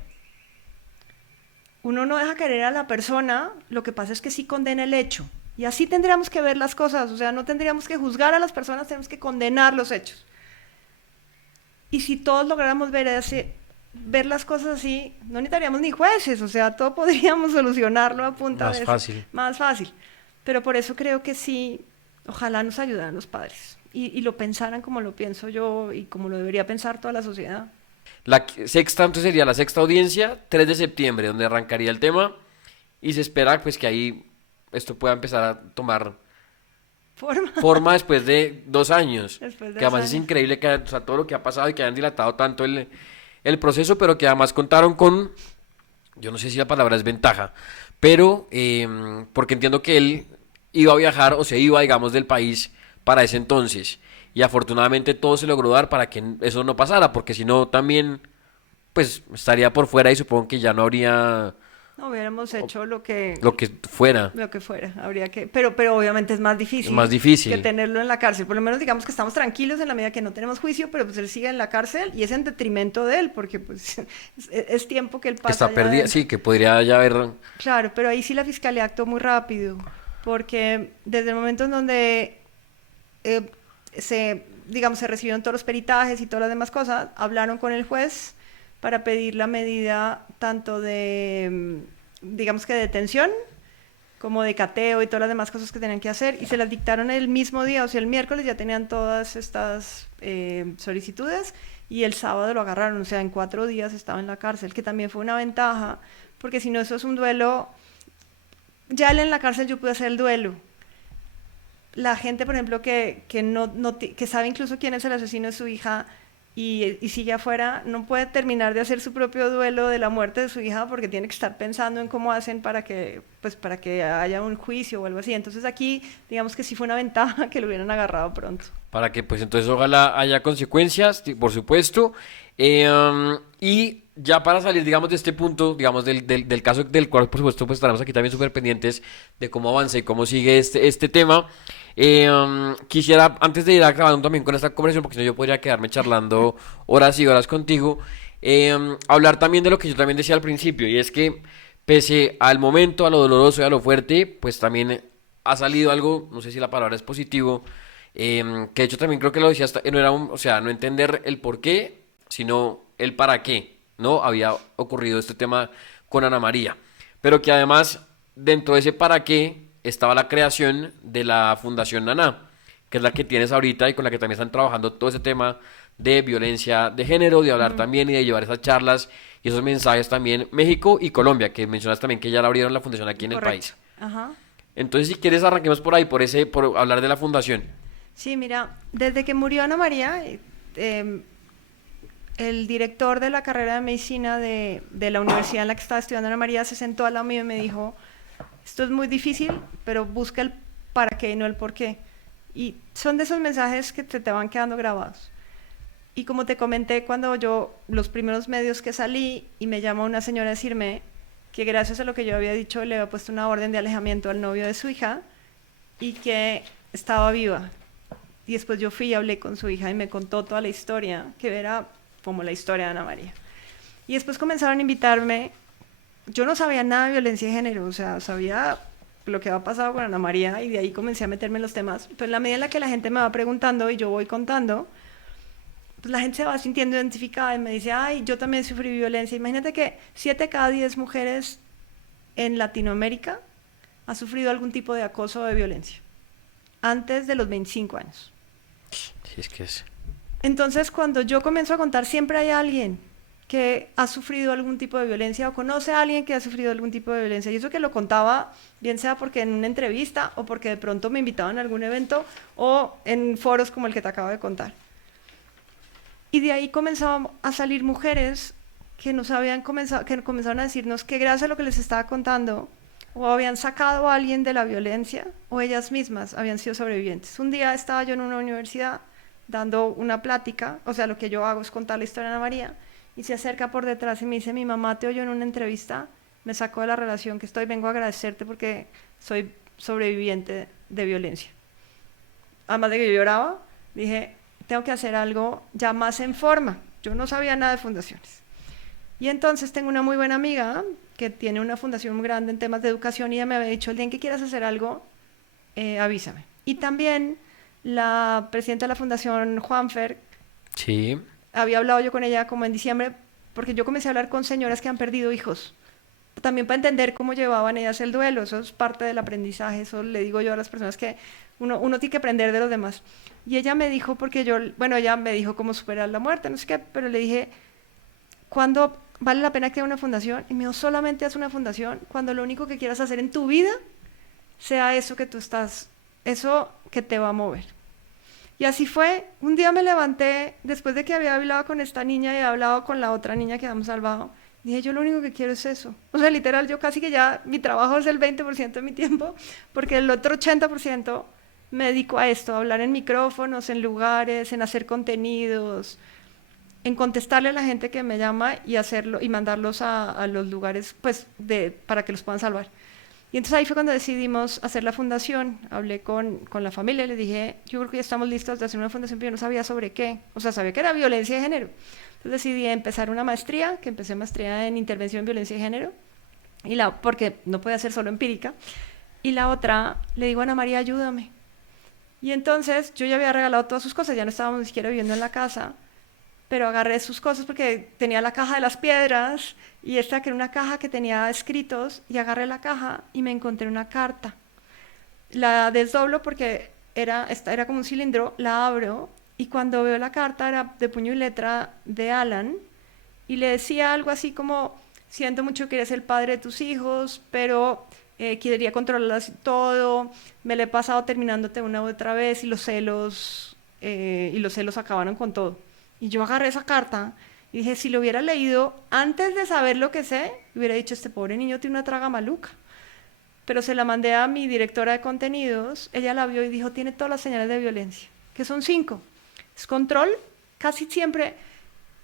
Uno no deja querer a la persona, lo que pasa es que sí condena el hecho. Y así tendríamos que ver las cosas, o sea, no tendríamos que juzgar a las personas, tenemos que condenar los hechos. Y si todos lográramos ver las cosas así, no necesitaríamos ni jueces, o sea, todo podríamos solucionarlo a punta Más de eso, fácil. más fácil. Pero por eso creo que sí, ojalá nos ayudaran los padres y lo pensaran como lo pienso yo y como lo debería pensar toda la sociedad. Sexta, entonces sería la sexta audiencia, 3 de septiembre, donde arrancaría el tema y se espera pues que ahí esto pueda empezar a tomar Forma. forma después de 2 años, Después de que dos además es años. increíble que, o sea, todo lo que ha pasado y que hayan dilatado tanto el proceso, pero que además contaron con, yo no sé si la palabra es ventaja, pero porque entiendo que él iba a viajar o se iba, digamos, del país para ese entonces. Y afortunadamente todo se logró dar para que eso no pasara, porque si no también, pues estaría por fuera y supongo que ya no habría No hubiéramos hecho lo que fuera. lo que fuera, habría que, pero obviamente es más Es más difícil que difícil. tenerlo en la cárcel. Por lo menos digamos que estamos tranquilos en la medida que no tenemos juicio, pero pues él sigue en la cárcel y es en detrimento de él, porque pues es tiempo que él Que pasa está allá perdida, adentro. sí, que podría ya haber. Claro, pero ahí sí la fiscalía actuó muy rápido, porque desde el momento en donde eh, digamos, se recibieron todos los peritajes y todas las demás cosas, hablaron con el juez para pedir la medida tanto de, digamos que de detención, como de cateo y todas las demás cosas que tenían que hacer, y se las dictaron el mismo día, o sea, el miércoles ya tenían todas estas solicitudes, y el sábado lo agarraron, o sea, en 4 días estaba en la cárcel, que también fue una ventaja, porque si no, eso es un duelo. Ya él en la cárcel yo pude hacer el duelo. La gente, por ejemplo, que, que sabe incluso quién es el asesino de su hija y sigue afuera, no puede terminar de hacer su propio duelo de la muerte de su hija porque tiene que estar pensando en cómo hacen para que, pues, para que haya un juicio o algo así. Entonces aquí, digamos que sí fue una ventaja que lo hubieran agarrado pronto. Para que pues entonces ojalá haya consecuencias, por supuesto. Y ya para salir, digamos, de este punto, digamos, del caso del cual, por supuesto, pues estaremos aquí también súper pendientes de cómo avanza y cómo sigue este tema. Quisiera, antes de ir acabando también con esta conversación, porque si no yo podría quedarme charlando horas y horas contigo, hablar también de lo que yo también decía al principio, y es que pese al momento, a lo doloroso y a lo fuerte, pues también ha salido algo, no sé si la palabra es positivo, que de hecho también creo que lo decía hasta, no era o sea, no entender el por qué, sino el para qué, ¿no? Había ocurrido este tema con Ana María. Pero que además, dentro de ese para qué, estaba la creación de la Fundación Naná, que es la que tienes ahorita y con la que también están trabajando todo ese tema de violencia de género, de hablar Mm, también y de llevar esas charlas y esos mensajes también México y Colombia, que mencionas también que ya la abrieron la fundación aquí en el correcto. país. Ajá. Entonces, si quieres, arranquemos por ahí, por hablar de la fundación. Sí, mira, desde que murió Ana María, el director de la carrera de medicina de la universidad en la que estaba estudiando Ana María se sentó al lado mío y me dijo, esto es muy difícil, pero busca el para qué y no el por qué. Y son de esos mensajes que te van quedando grabados. Y como te comenté cuando yo, los primeros medios que salí y me llamó una señora a decirme que gracias a lo que yo había dicho le había puesto una orden de alejamiento al novio de su hija y que estaba viva. Y después yo fui y hablé con su hija y me contó toda la historia, que era como la historia de Ana María. Y después comenzaron a invitarme. Yo no sabía nada de violencia de género, o sea, sabía lo que había pasado con Ana María y de ahí comencé a meterme en los temas. Pero en la medida en la que la gente me va preguntando y yo voy contando, pues la gente se va sintiendo identificada y me dice, ay, yo también sufrí violencia. Imagínate que 7 de cada 10 mujeres en Latinoamérica ha sufrido algún tipo de acoso o de violencia antes de los 25 años. Si es que es. Entonces, cuando yo comienzo a contar, siempre hay alguien que ha sufrido algún tipo de violencia o conoce a alguien que ha sufrido algún tipo de violencia. Y eso que lo contaba, bien sea porque en una entrevista o porque de pronto me invitaban a algún evento o en foros como el que te acabo de contar. Y de ahí comenzaban a salir mujeres que nos habían comenzado, que comenzaron a decirnos que gracias a lo que les estaba contando, o habían sacado a alguien de la violencia, o ellas mismas habían sido sobrevivientes. Un día estaba yo en una universidad dando una plática, o sea, lo que yo hago es contar la historia de Ana María, y se acerca por detrás y me dice, mi mamá te oyó en una entrevista, me sacó de la relación que estoy, vengo a agradecerte porque soy sobreviviente de violencia. Además de que yo lloraba, dije, tengo que hacer algo ya más en forma. Yo no sabía nada de fundaciones. Y entonces tengo una muy buena amiga que tiene una fundación muy grande en temas de educación y ella me había dicho, el día en que quieras hacer algo, avísame. Y también la presidenta de la fundación, Juanfer, Sí. había hablado yo con ella como en diciembre, porque yo comencé a hablar con señoras que han perdido hijos, también para entender cómo llevaban ellas el duelo, eso es parte del aprendizaje, eso le digo yo a las personas que uno tiene que aprender de los demás. Y ella me dijo, porque yo, bueno, ella me dijo cómo superar la muerte, no sé qué, pero le dije, ¿cuándo vale la pena crear una fundación? Y me dijo, solamente haz una fundación cuando lo único que quieras hacer en tu vida sea eso que tú estás, eso que te va a mover. Y así fue. Un día me levanté, después de que había hablado con esta niña y había hablado con la otra niña que habíamos salvado, dije, yo lo único que quiero es eso. O sea, literal, yo casi que ya, mi trabajo es el 20% de mi tiempo, porque el otro 80% me dedico a esto, a hablar en micrófonos, en lugares, en hacer contenidos, en contestarle a la gente que me llama y hacerlo y mandarlos a los lugares, pues, para que los puedan salvar. Y entonces ahí fue cuando decidimos hacer la fundación. Hablé con la familia y le dije, yo creo que ya estamos listos de hacer una fundación, pero yo no sabía sobre qué. O sea, sabía que era violencia de género. Entonces decidí empezar una maestría, que empecé maestría en intervención en violencia de género, porque no podía ser solo empírica. Y la otra, le digo a Ana María, ayúdame. Y entonces yo ya había regalado todas sus cosas, ya no estábamos ni siquiera viviendo en la casa, pero agarré sus cosas porque tenía la caja de las piedras y esta que era una caja que tenía escritos y agarré la caja y me encontré una carta. La desdoblo porque esta era como un cilindro, la abro y cuando veo la carta era de puño y letra de Alan y le decía algo así como, siento mucho que eres el padre de tus hijos, pero quería controlar todo, me lo he pasado terminándote una u otra vez y los celos acabaron con todo. Y yo agarré esa carta y dije, si lo hubiera leído antes de saber lo que sé, hubiera dicho, este pobre niño tiene una traga maluca. Pero se la mandé a mi directora de contenidos, ella la vio y dijo, tiene todas las señales de violencia, que son 5. Es control, casi siempre,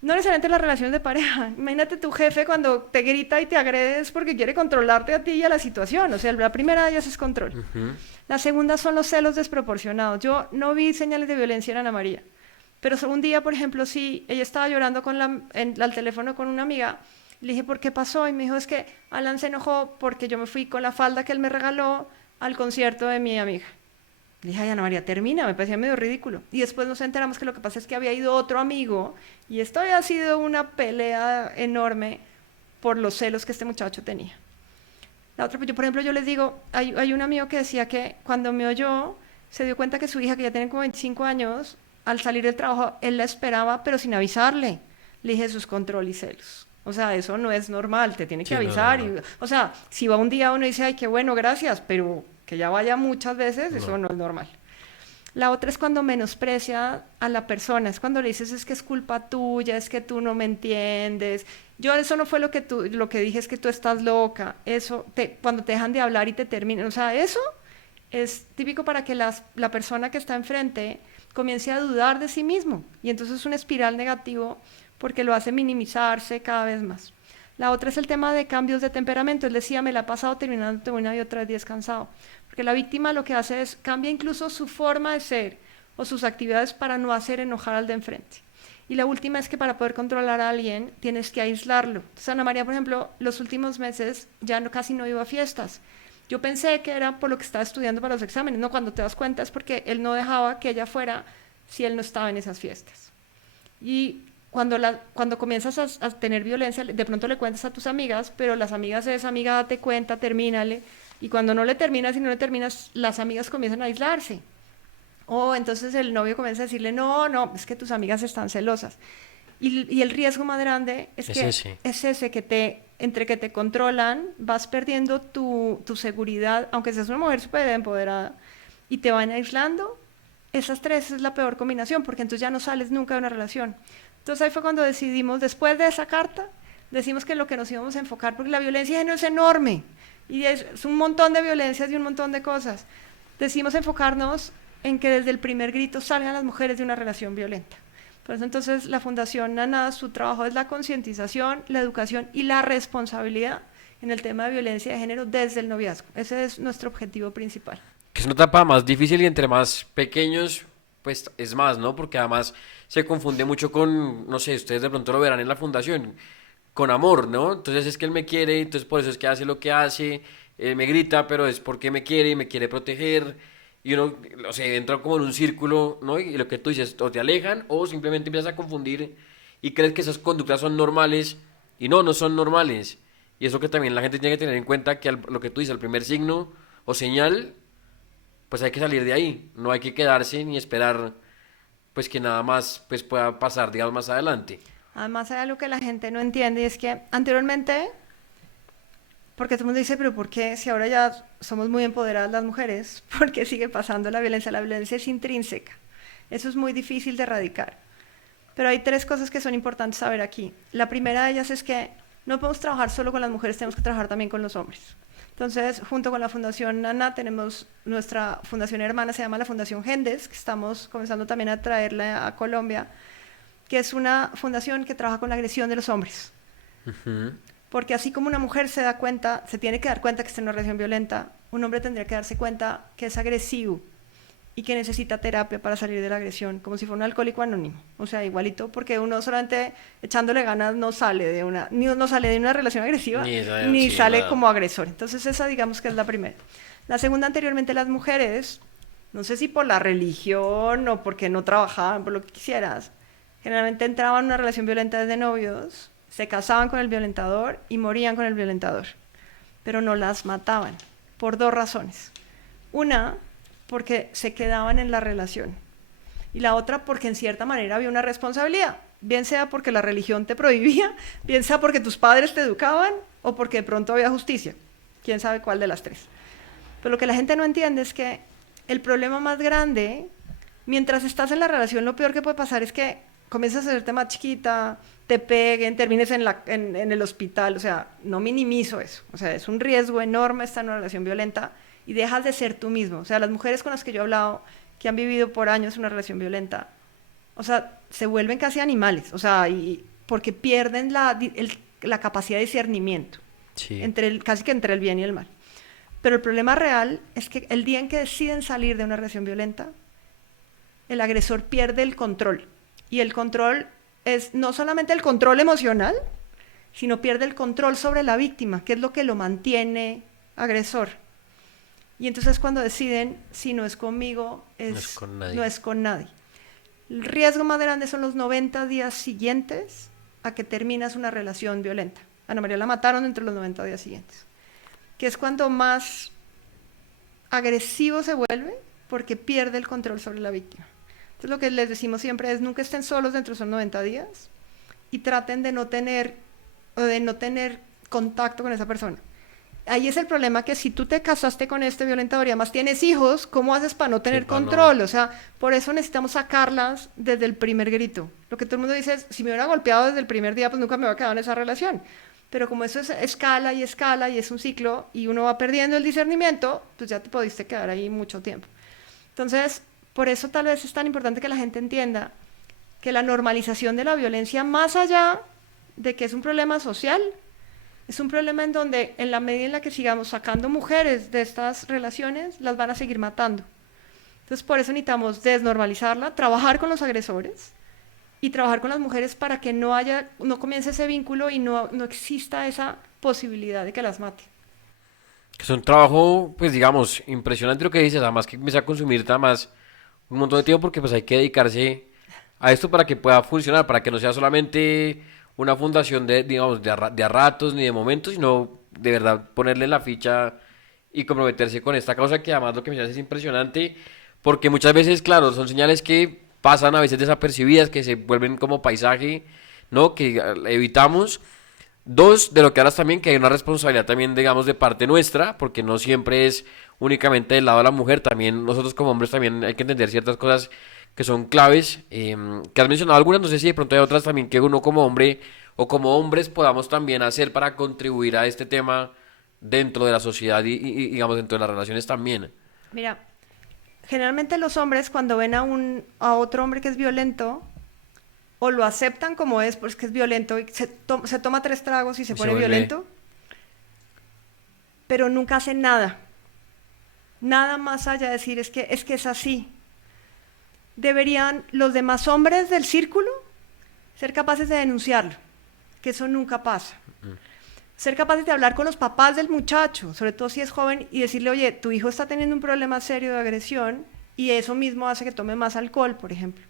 no necesariamente las relaciones de pareja. Imagínate tu jefe cuando te grita y te agrede porque quiere controlarte a ti y a la situación. O sea, la primera de ellas es control. La segunda son los celos desproporcionados. Yo no vi señales de violencia en Ana María. Pero un día, por ejemplo, sí, ella estaba llorando al teléfono con una amiga, le dije, ¿por qué pasó? Y me dijo, es que Alan se enojó porque yo me fui con la falda que él me regaló al concierto de mi amiga. Le dije, ay, Ana María, termina, me parecía medio ridículo. Y después nos enteramos que lo que pasa es que había ido otro amigo y esto había sido una pelea enorme por los celos que este muchacho tenía. La otra, yo, por ejemplo, yo les digo, hay un amigo que decía que cuando me oyó, se dio cuenta que su hija, que ya tiene como 25 años, al salir del trabajo, él la esperaba, pero sin avisarle. Le dije, eso es control y celos. O sea, eso no es normal, te tiene que avisar. No. O sea, si va un día uno y dice, ay, qué bueno, gracias, pero que ya vaya muchas veces, eso no es normal. La otra es cuando menosprecia a la persona, es cuando le dices, es que es culpa tuya, es que tú no me entiendes. Yo, eso no fue lo que dije, es que tú estás loca. Eso, cuando te dejan de hablar y te terminan. O sea, eso es típico para que la persona que está enfrente comience a dudar de sí mismo y entonces es una espiral negativo porque lo hace minimizarse cada vez más. La otra es el tema de cambios de temperamento. Él decía, me la ha pasado terminándote una y otra vez descansado, porque la víctima lo que hace es cambia incluso su forma de ser o sus actividades para no hacer enojar al de enfrente. Y la última es que para poder controlar a alguien tienes que aislarlo. Entonces Ana María, por ejemplo, los últimos meses ya casi no iba a fiestas. Yo pensé que era por lo que estaba estudiando para los exámenes. No, cuando te das cuenta es porque él no dejaba que ella fuera si él no estaba en esas fiestas. Y cuando comienzas a tener violencia, de pronto le cuentas a tus amigas, pero las amigas de esa amiga date cuenta, termínale. Y cuando no le terminas y no le terminas, las amigas comienzan a aislarse. O entonces el novio comienza a decirle, no, es que tus amigas están celosas. Y el riesgo más grande es ese que entre que te controlan, vas perdiendo tu seguridad, aunque seas una mujer súper empoderada, y te van aislando. Esas tres es la peor combinación, porque entonces ya no sales nunca de una relación. Entonces ahí fue cuando decidimos, después de esa carta, decimos que lo que nos íbamos a enfocar, porque la violencia de género es enorme, y es un montón de violencias y un montón de cosas. Decidimos enfocarnos en que desde el primer grito salgan las mujeres de una relación violenta. Por eso entonces la Fundación Nana, su trabajo es la concientización, la educación y la responsabilidad en el tema de violencia de género desde el noviazgo. Ese es nuestro objetivo principal. Que es una etapa más difícil y entre más pequeños, pues es más, ¿no? Porque además se confunde mucho con, no sé, ustedes de pronto lo verán en la fundación, con amor, ¿no? Entonces es que él me quiere, entonces por eso es que hace lo que hace, me grita, pero es porque me quiere y me quiere proteger. Y uno, o sea, entra como en un círculo, ¿no? Y lo que tú dices, o te alejan o simplemente empiezas a confundir y crees que esas conductas son normales y no son normales. Y eso que también la gente tiene que tener en cuenta que lo que tú dices, el primer signo o señal, pues hay que salir de ahí. No hay que quedarse ni esperar pues que nada más pues pueda pasar, digamos, más adelante. Además hay algo que la gente no entiende y es que anteriormente, porque todo el mundo dice, pero ¿por qué si ahora ya somos muy empoderadas las mujeres? ¿Por qué sigue pasando la violencia? La violencia es intrínseca. Eso es muy difícil de erradicar. Pero hay tres cosas que son importantes saber aquí. La primera de ellas es que no podemos trabajar solo con las mujeres, tenemos que trabajar también con los hombres. Entonces, junto con la Fundación ANA, tenemos nuestra fundación hermana, se llama la Fundación Gendes, que estamos comenzando también a traerla a Colombia, que es una fundación que trabaja con la agresión de los hombres. Porque así como una mujer se da cuenta, se tiene que dar cuenta que está en una relación violenta, un hombre tendría que darse cuenta que es agresivo y que necesita terapia para salir de la agresión, como si fuera un alcohólico anónimo. O sea, igualito, porque uno solamente echándole ganas no sale de una relación agresiva, ni sí, sale nada. como agresor. Entonces esa digamos que es la primera. La segunda, anteriormente las mujeres, no sé si por la religión o porque no trabajaban, por lo que quisieras, generalmente entraban en una relación violenta desde novios, se casaban con el violentador y morían con el violentador, pero no las mataban, por dos razones. Una, porque se quedaban en la relación, y la otra porque en cierta manera había una responsabilidad, bien sea porque la religión te prohibía, bien sea porque tus padres te educaban o porque de pronto había justicia, quién sabe cuál de las tres. Pero lo que la gente no entiende es que el problema más grande, mientras estás en la relación, lo peor que puede pasar es que comienzas a hacerte más chiquita, te peguen, termines en el hospital. O sea, no minimizo eso, o sea, es un riesgo enorme estar en una relación violenta y dejas de ser tú mismo. O sea, las mujeres con las que yo he hablado, que han vivido por años una relación violenta, o sea, se vuelven casi animales, o sea, porque pierden la capacidad de discernimiento, Sí. casi que entre el bien y el mal. Pero el problema real es que el día en que deciden salir de una relación violenta, el agresor pierde el control. Y el control es no solamente el control emocional, sino pierde el control sobre la víctima, que es lo que lo mantiene agresor. Y entonces cuando deciden, si no es conmigo, No es con nadie. no es con nadie. El riesgo más grande son los 90 días siguientes a que terminas una relación violenta. Ana María la mataron entre los 90 días siguientes, que es cuando más agresivo se vuelve porque pierde el control sobre la víctima. Entonces lo que les decimos siempre es nunca estén solos dentro de esos 90 días y traten de no tener contacto con esa persona. Ahí es el problema, que si tú te casaste con este violentador y además tienes hijos, ¿cómo haces para no tener Sí, para control? no. O sea, por eso necesitamos sacarlas desde el primer grito. Lo que todo el mundo dice es, si me hubiera golpeado desde el primer día, pues nunca me hubiera quedado en esa relación. Pero como eso es escala y es un ciclo y uno va perdiendo el discernimiento, pues ya te pudiste quedar ahí mucho tiempo. Entonces, por eso tal vez es tan importante que la gente entienda que la normalización de la violencia, más allá de que es un problema social, es un problema en donde en la medida en la que sigamos sacando mujeres de estas relaciones, las van a seguir matando. Entonces por eso necesitamos desnormalizarla, trabajar con los agresores y trabajar con las mujeres para que no comience ese vínculo y no exista esa posibilidad de que las mate. Que es un trabajo, pues digamos, impresionante lo que dices, además que empieza a consumir más un montón de tiempo porque pues hay que dedicarse a esto para que pueda funcionar, para que no sea solamente una fundación de, digamos, de a ratos ni de momentos, sino de verdad ponerle la ficha y comprometerse con esta causa que además lo que me hace es impresionante, porque muchas veces, claro, son señales que pasan a veces desapercibidas, que se vuelven como paisaje, ¿no? Que evitamos. Dos, de lo que hablas también, que hay una responsabilidad también, digamos, de parte nuestra, porque no siempre es únicamente del lado de la mujer, también nosotros como hombres también hay que entender ciertas cosas que son claves, que has mencionado algunas, no sé si de pronto hay otras también que uno como hombre o como hombres podamos también hacer para contribuir a este tema dentro de la sociedad digamos dentro de las relaciones también. Mira, generalmente los hombres cuando ven a otro hombre que es violento, o lo aceptan como es, pues que es violento, y se toma 3 tragos y se Y se pone vuelve, violento, pero nunca hacen nada. Nada más allá de decir es que es así. Deberían los demás hombres del círculo ser capaces de denunciarlo, que eso nunca pasa. Ser capaces de hablar con los papás del muchacho, sobre todo si es joven, y decirle, oye, tu hijo está teniendo un problema serio de agresión y eso mismo hace que tome más alcohol, por ejemplo.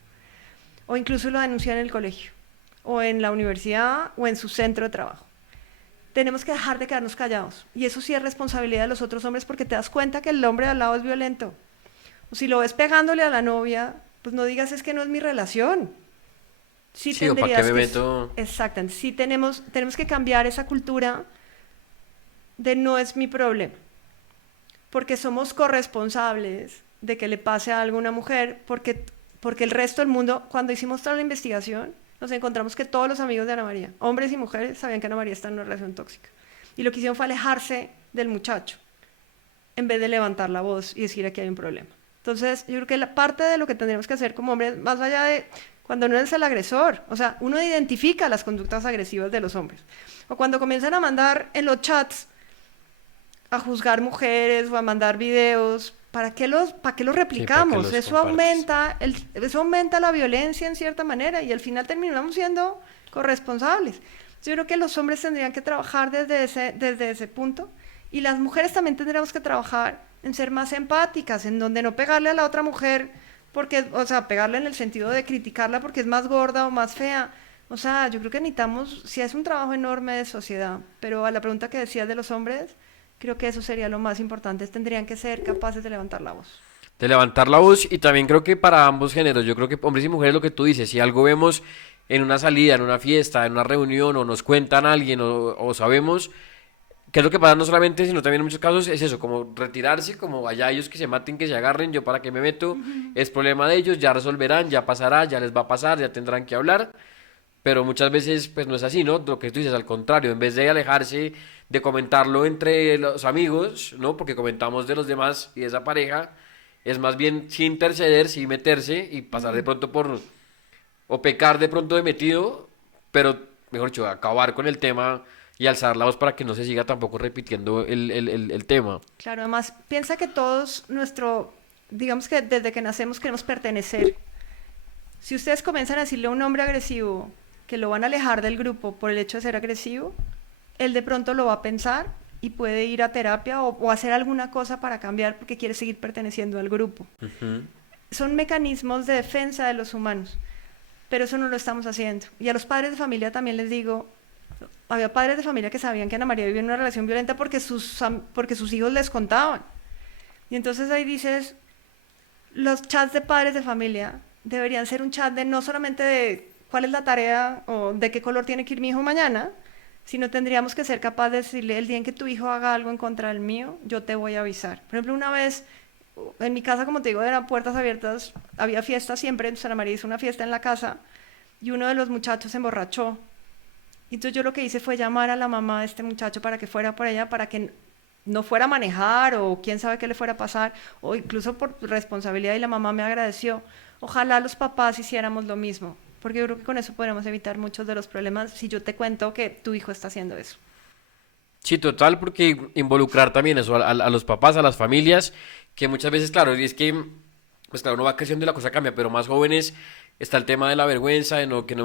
O incluso lo denunciar en el colegio, o en la universidad, o en su centro de trabajo. Tenemos que dejar de quedarnos callados. Y eso sí es responsabilidad de los otros hombres, porque te das cuenta que el hombre de al lado es violento. O si lo ves pegándole a la novia, pues no digas es que no es mi relación. sí Sí, o para qué tendrías me que... meto. Exacto, sí tenemos que cambiar esa cultura de no es mi problema, porque somos corresponsables de que le pase algo a una mujer, porque el resto del mundo, cuando hicimos toda la investigación, nos encontramos que todos los amigos de Ana María, hombres y mujeres, sabían que Ana María está en una relación tóxica. Y lo que hicieron fue alejarse del muchacho, en vez de levantar la voz y decir aquí hay un problema. Entonces, yo creo que la parte de lo que tendríamos que hacer como hombres, más allá de cuando no eres el agresor, o sea, uno identifica las conductas agresivas de los hombres. O cuando comienzan a mandar en los chats a juzgar mujeres o a mandar videos, para qué los Sí, para qué replicamos? los compartes. Eso aumenta la violencia en cierta manera y al final terminamos siendo corresponsables. Yo creo que los hombres tendrían que trabajar desde ese punto y las mujeres también tendríamos que trabajar en ser más empáticas, en donde no pegarle a la otra mujer, porque, o sea, pegarle en el sentido de criticarla porque es más gorda o más fea. O sea, yo creo que necesitamos, sí es un trabajo enorme de sociedad, pero a la pregunta que decías de los hombres, creo que eso sería lo más importante. Tendrían que ser capaces de levantar la voz. De levantar la voz y también creo que para ambos géneros, yo creo que hombres y mujeres lo que tú dices, si algo vemos en una salida, en una fiesta, en una reunión o nos cuentan a alguien o sabemos qué es lo que pasa no solamente, sino también en muchos casos es eso, como retirarse, como allá ellos que se maten, que se agarren, yo para qué me meto, es problema de ellos, ya resolverán, ya pasará, ya les va a pasar, ya tendrán que hablar, pero muchas veces pues no es así, ¿no? Lo que tú dices, al contrario, en vez de alejarse, de comentarlo entre los amigos, ¿no? Porque comentamos de los demás y de esa pareja, es más bien sí interceder, sí meterse y pasar de pronto por, o pecar de pronto de metido, pero mejor dicho, acabar con el tema y alzar la voz para que no se siga tampoco repitiendo el tema. Claro, además, piensa que todos digamos que desde que nacemos queremos pertenecer. Si ustedes comienzan a decirle a un hombre agresivo que lo van a alejar del grupo por el hecho de ser agresivo, él de pronto lo va a pensar y puede ir a terapia o hacer alguna cosa para cambiar porque quiere seguir perteneciendo al grupo. Ujú. Son mecanismos de defensa de los humanos, pero eso no lo estamos haciendo. Y a los padres de familia también les digo, había padres de familia que sabían que Ana María vivía en una relación violenta porque sus hijos les contaban. Y entonces ahí dices, los chats de padres de familia deberían ser un chat de no solamente de cuál es la tarea o de qué color tiene que ir mi hijo mañana, sino tendríamos que ser capaces de decirle el día en que tu hijo haga algo en contra del mío, yo te voy a avisar. Por ejemplo, una vez en mi casa, como te digo, eran puertas abiertas, había fiesta siempre, entonces Ana María hizo una fiesta en la casa y uno de los muchachos se emborrachó. Y entonces yo lo que hice fue llamar a la mamá de este muchacho para que fuera por ella, para que no fuera a manejar o quién sabe qué le fuera a pasar, o incluso por responsabilidad y la mamá me agradeció. Ojalá los papás hiciéramos lo mismo, porque yo creo que con eso podríamos evitar muchos de los problemas si yo te cuento que tu hijo está haciendo eso. Sí, total, porque involucrar también eso a los papás, a las familias, que muchas veces, claro, y es que, pues claro, uno va creciendo y la cosa cambia, pero más jóvenes está el tema de la vergüenza, de no, que no,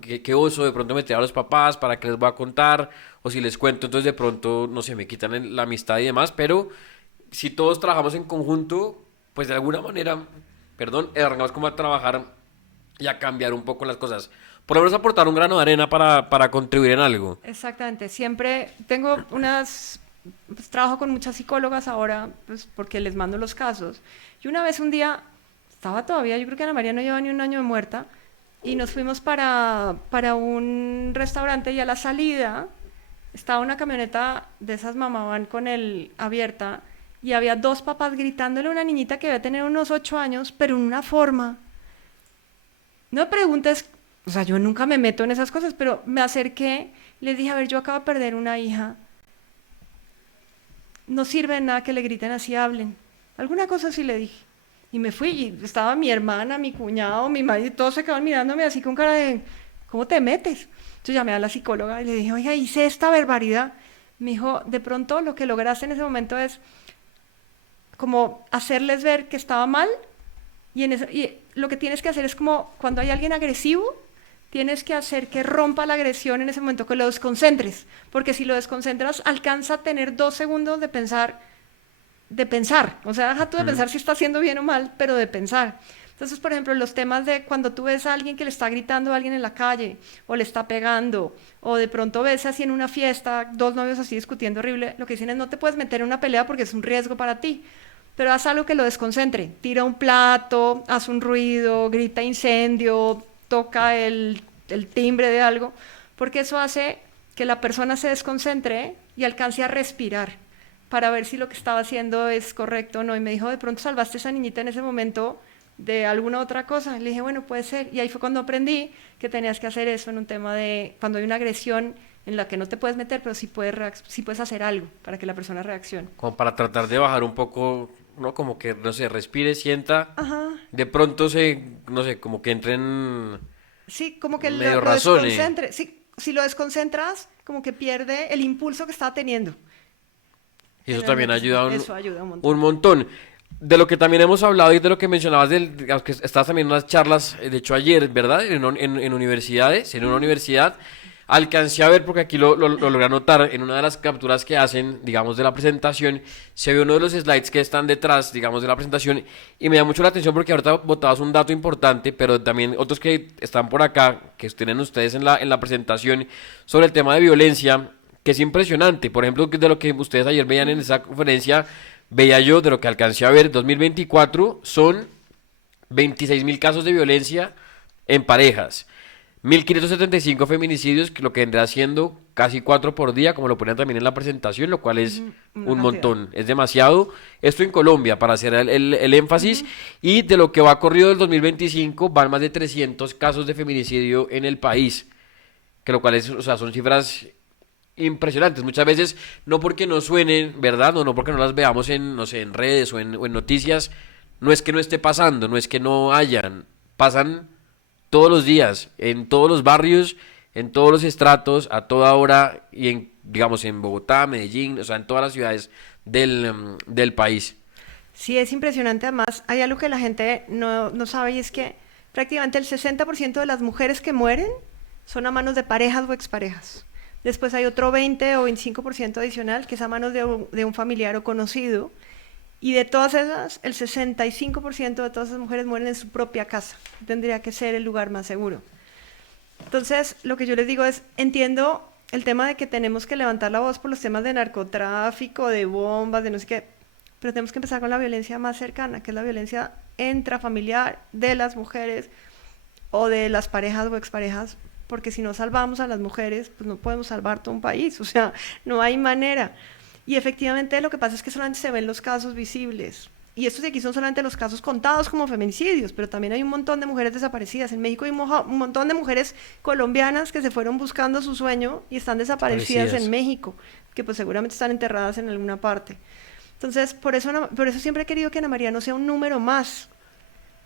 que oso de pronto meter a los papás, para qué les voy a contar, o si les cuento, entonces de pronto, no sé, me quitan la amistad y demás, pero si todos trabajamos en conjunto, pues de alguna manera, perdón, arrancamos como a trabajar y a cambiar un poco las cosas. Por lo menos aportar un grano de arena para contribuir en algo. Exactamente, siempre pues, trabajo con muchas psicólogas ahora, pues porque les mando los casos. Y una vez un día, estaba todavía, yo creo que Ana María no lleva ni un año de muerta, y nos fuimos para un restaurante y a la salida estaba una camioneta de esas mamá van con el abierta y había dos papás gritándole a una niñita que debe tener unos 8 años, pero en una forma. No me preguntes, o sea, yo nunca me meto en esas cosas, pero me acerqué, les dije, a ver, yo acabo de perder una hija, no sirve de nada que le griten así, hablen. Alguna cosa así le dije. Y me fui, y estaba mi hermana, mi cuñado, mi marido, y todos se quedaban mirándome así con cara de, ¿cómo te metes? Entonces llamé a la psicóloga y le dije, oiga, hice esta barbaridad. Me dijo, de pronto lo que lograste en ese momento es como hacerles ver que estaba mal y lo que tienes que hacer es como cuando hay alguien agresivo, tienes que hacer que rompa la agresión en ese momento, que lo desconcentres, porque si lo desconcentras alcanza a tener 2 segundos de pensar, o sea, deja tú de Mm. pensar si está haciendo bien o mal, pero de pensar. Entonces, por ejemplo, los temas de cuando tú ves a alguien que le está gritando a alguien en la calle, o le está pegando, o de pronto ves así en una fiesta, dos novios así discutiendo horrible, lo que dicen es no te puedes meter en una pelea porque es un riesgo para ti, pero haz algo que lo desconcentre, tira un plato, haz un ruido, grita incendio, toca el timbre de algo, porque eso hace que la persona se desconcentre y alcance a respirar para ver si lo que estaba haciendo es correcto o no. Y me dijo, de pronto salvaste a esa niñita en ese momento de alguna otra cosa. Le dije, bueno, puede ser. Y ahí fue cuando aprendí que tenías que hacer eso en un tema de cuando hay una agresión en la que no te puedes meter, pero sí puedes hacer algo para que la persona reaccione. Como para tratar de bajar un poco, ¿no? Como que, no sé, respire, sienta, Ajá. de pronto no sé, como que entren Sí, como que medio lo razone. desconcentre. Sí, si lo desconcentras, como que pierde el impulso que estaba teniendo. Y eso también Generalmente ayuda eso ayuda un un montón. montón. De lo que también hemos hablado y de lo que mencionabas, digamos que estabas también en unas charlas, de hecho ayer, ¿verdad? En universidades, en una universidad, alcancé a ver, porque aquí lo logré anotar, en una de las capturas que hacen, digamos, de la presentación, se ve uno de los slides que están detrás, digamos, de la presentación, y me da mucho la atención porque ahorita botabas un dato importante, pero también otros que están por acá, que tienen ustedes en la presentación, sobre el tema de violencia, que es impresionante. Por ejemplo, de lo que ustedes ayer veían en esa conferencia, veía yo de lo que alcancé a ver, 2024 son 26.000 casos de violencia en parejas, 1.575 feminicidios, que lo que vendrá siendo casi 4 por día, como lo ponían también en la presentación, lo cual es Una un cantidad. montón, es demasiado. Esto en Colombia, para hacer el énfasis, y de lo que va corrido del 2025, van más de 300 casos de feminicidio en el país, que lo cual es, o sea, son cifras impresionantes. Muchas veces, no porque no suenen, ¿verdad? O no porque no las veamos en, no sé, en redes o en noticias, no es que no esté pasando, no es que no hayan, pasan todos los días, en todos los barrios, en todos los estratos, a toda hora, y en, digamos, en Bogotá, Medellín, o sea, en todas las ciudades del país. Sí, es impresionante. Además, hay algo que la gente no sabe y es que prácticamente el 60% de las mujeres que mueren son a manos de parejas o exparejas. Después hay otro 20 o 25% adicional que es a manos de un familiar o conocido. Y de todas esas, el 65% de todas esas mujeres mueren en su propia casa. Tendría que ser el lugar más seguro. Entonces, lo que yo les digo es, entiendo el tema de que tenemos que levantar la voz por los temas de narcotráfico, de bombas, de no sé qué, pero tenemos que empezar con la violencia más cercana, que es la violencia intrafamiliar de las mujeres o de las parejas o exparejas, porque si no salvamos a las mujeres, pues no podemos salvar todo un país, o sea, no hay manera. Y efectivamente lo que pasa es que solamente se ven los casos visibles. Y estos de aquí son solamente los casos contados como feminicidios, pero también hay un montón de mujeres desaparecidas. En México hay un montón de mujeres colombianas que se fueron buscando su sueño y están desaparecidas en Parecidas. México, que pues seguramente están enterradas en alguna parte. Entonces, por eso siempre he querido que Ana María no sea un número más.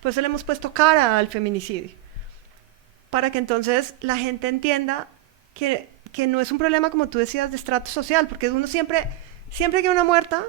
Por eso le hemos puesto cara al feminicidio. Para que entonces la gente entienda que no es un problema, como tú decías, de estrato social, porque uno siempre que hay una muerta,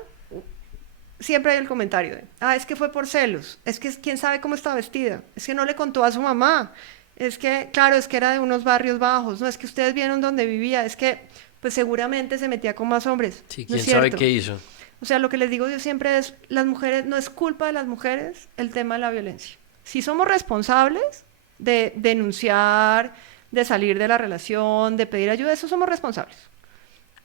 siempre hay el comentario de, es que fue por celos, es que quién sabe cómo está vestida, es que no le contó a su mamá, es que, claro, es que era de unos barrios bajos, no, es que ustedes vieron dónde vivía, es que, pues seguramente se metía con más hombres, Sí, no es quién sabe cierto. qué hizo. O sea, lo que les digo yo siempre es, las mujeres, no es culpa de las mujeres el tema de la violencia. Si somos responsables de denunciar, de salir de la relación, de pedir ayuda, eso somos responsables.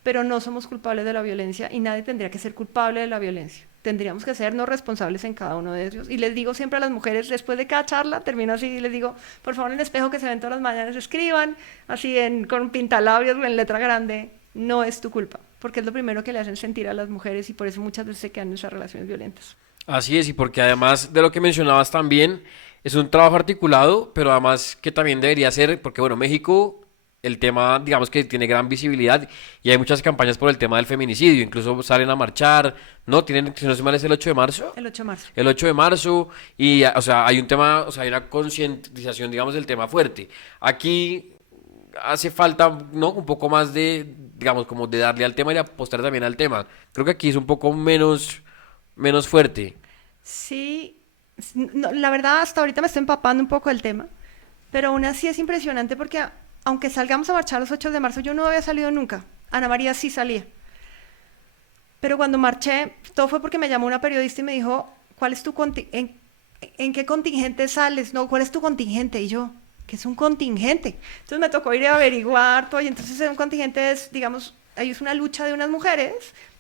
Pero no somos culpables de la violencia y nadie tendría que ser culpable de la violencia. Tendríamos que sernos responsables en cada uno de ellos. Y les digo siempre a las mujeres, después de cada charla, termino así y les digo, por favor, en el espejo que se ven todas las mañanas, escriban así con pintalabios o en letra grande, no es tu culpa, porque es lo primero que le hacen sentir a las mujeres y por eso muchas veces se quedan en esas relaciones violentas. Así es, y porque además de lo que mencionabas también, es un trabajo articulado, pero además que también debería ser, porque bueno, México, el tema, digamos que tiene gran visibilidad y hay muchas campañas por el tema del feminicidio, incluso salen a marchar, ¿no? Tienen, si no se mal, es el 8 de marzo. El 8 de marzo. El 8 de marzo, y, o sea, hay un tema, o sea, hay una concientización, digamos, del tema fuerte. Aquí hace falta, ¿no? Un poco más de, digamos, como de darle al tema y apostar también al tema. Creo que aquí es un poco menos fuerte. Sí, no, la verdad hasta ahorita me estoy empapando un poco del tema, pero aún así es impresionante porque aunque salgamos a marchar los 8 de marzo, yo no había salido nunca. Ana María sí salía. Pero cuando marché, todo fue porque me llamó una periodista y me dijo, ¿cuál es tu en qué contingente sales? No, ¿cuál es tu contingente? Y yo, ¿qué es un contingente? Entonces me tocó ir a averiguar todo y entonces un contingente es, digamos, ahí es una lucha de unas mujeres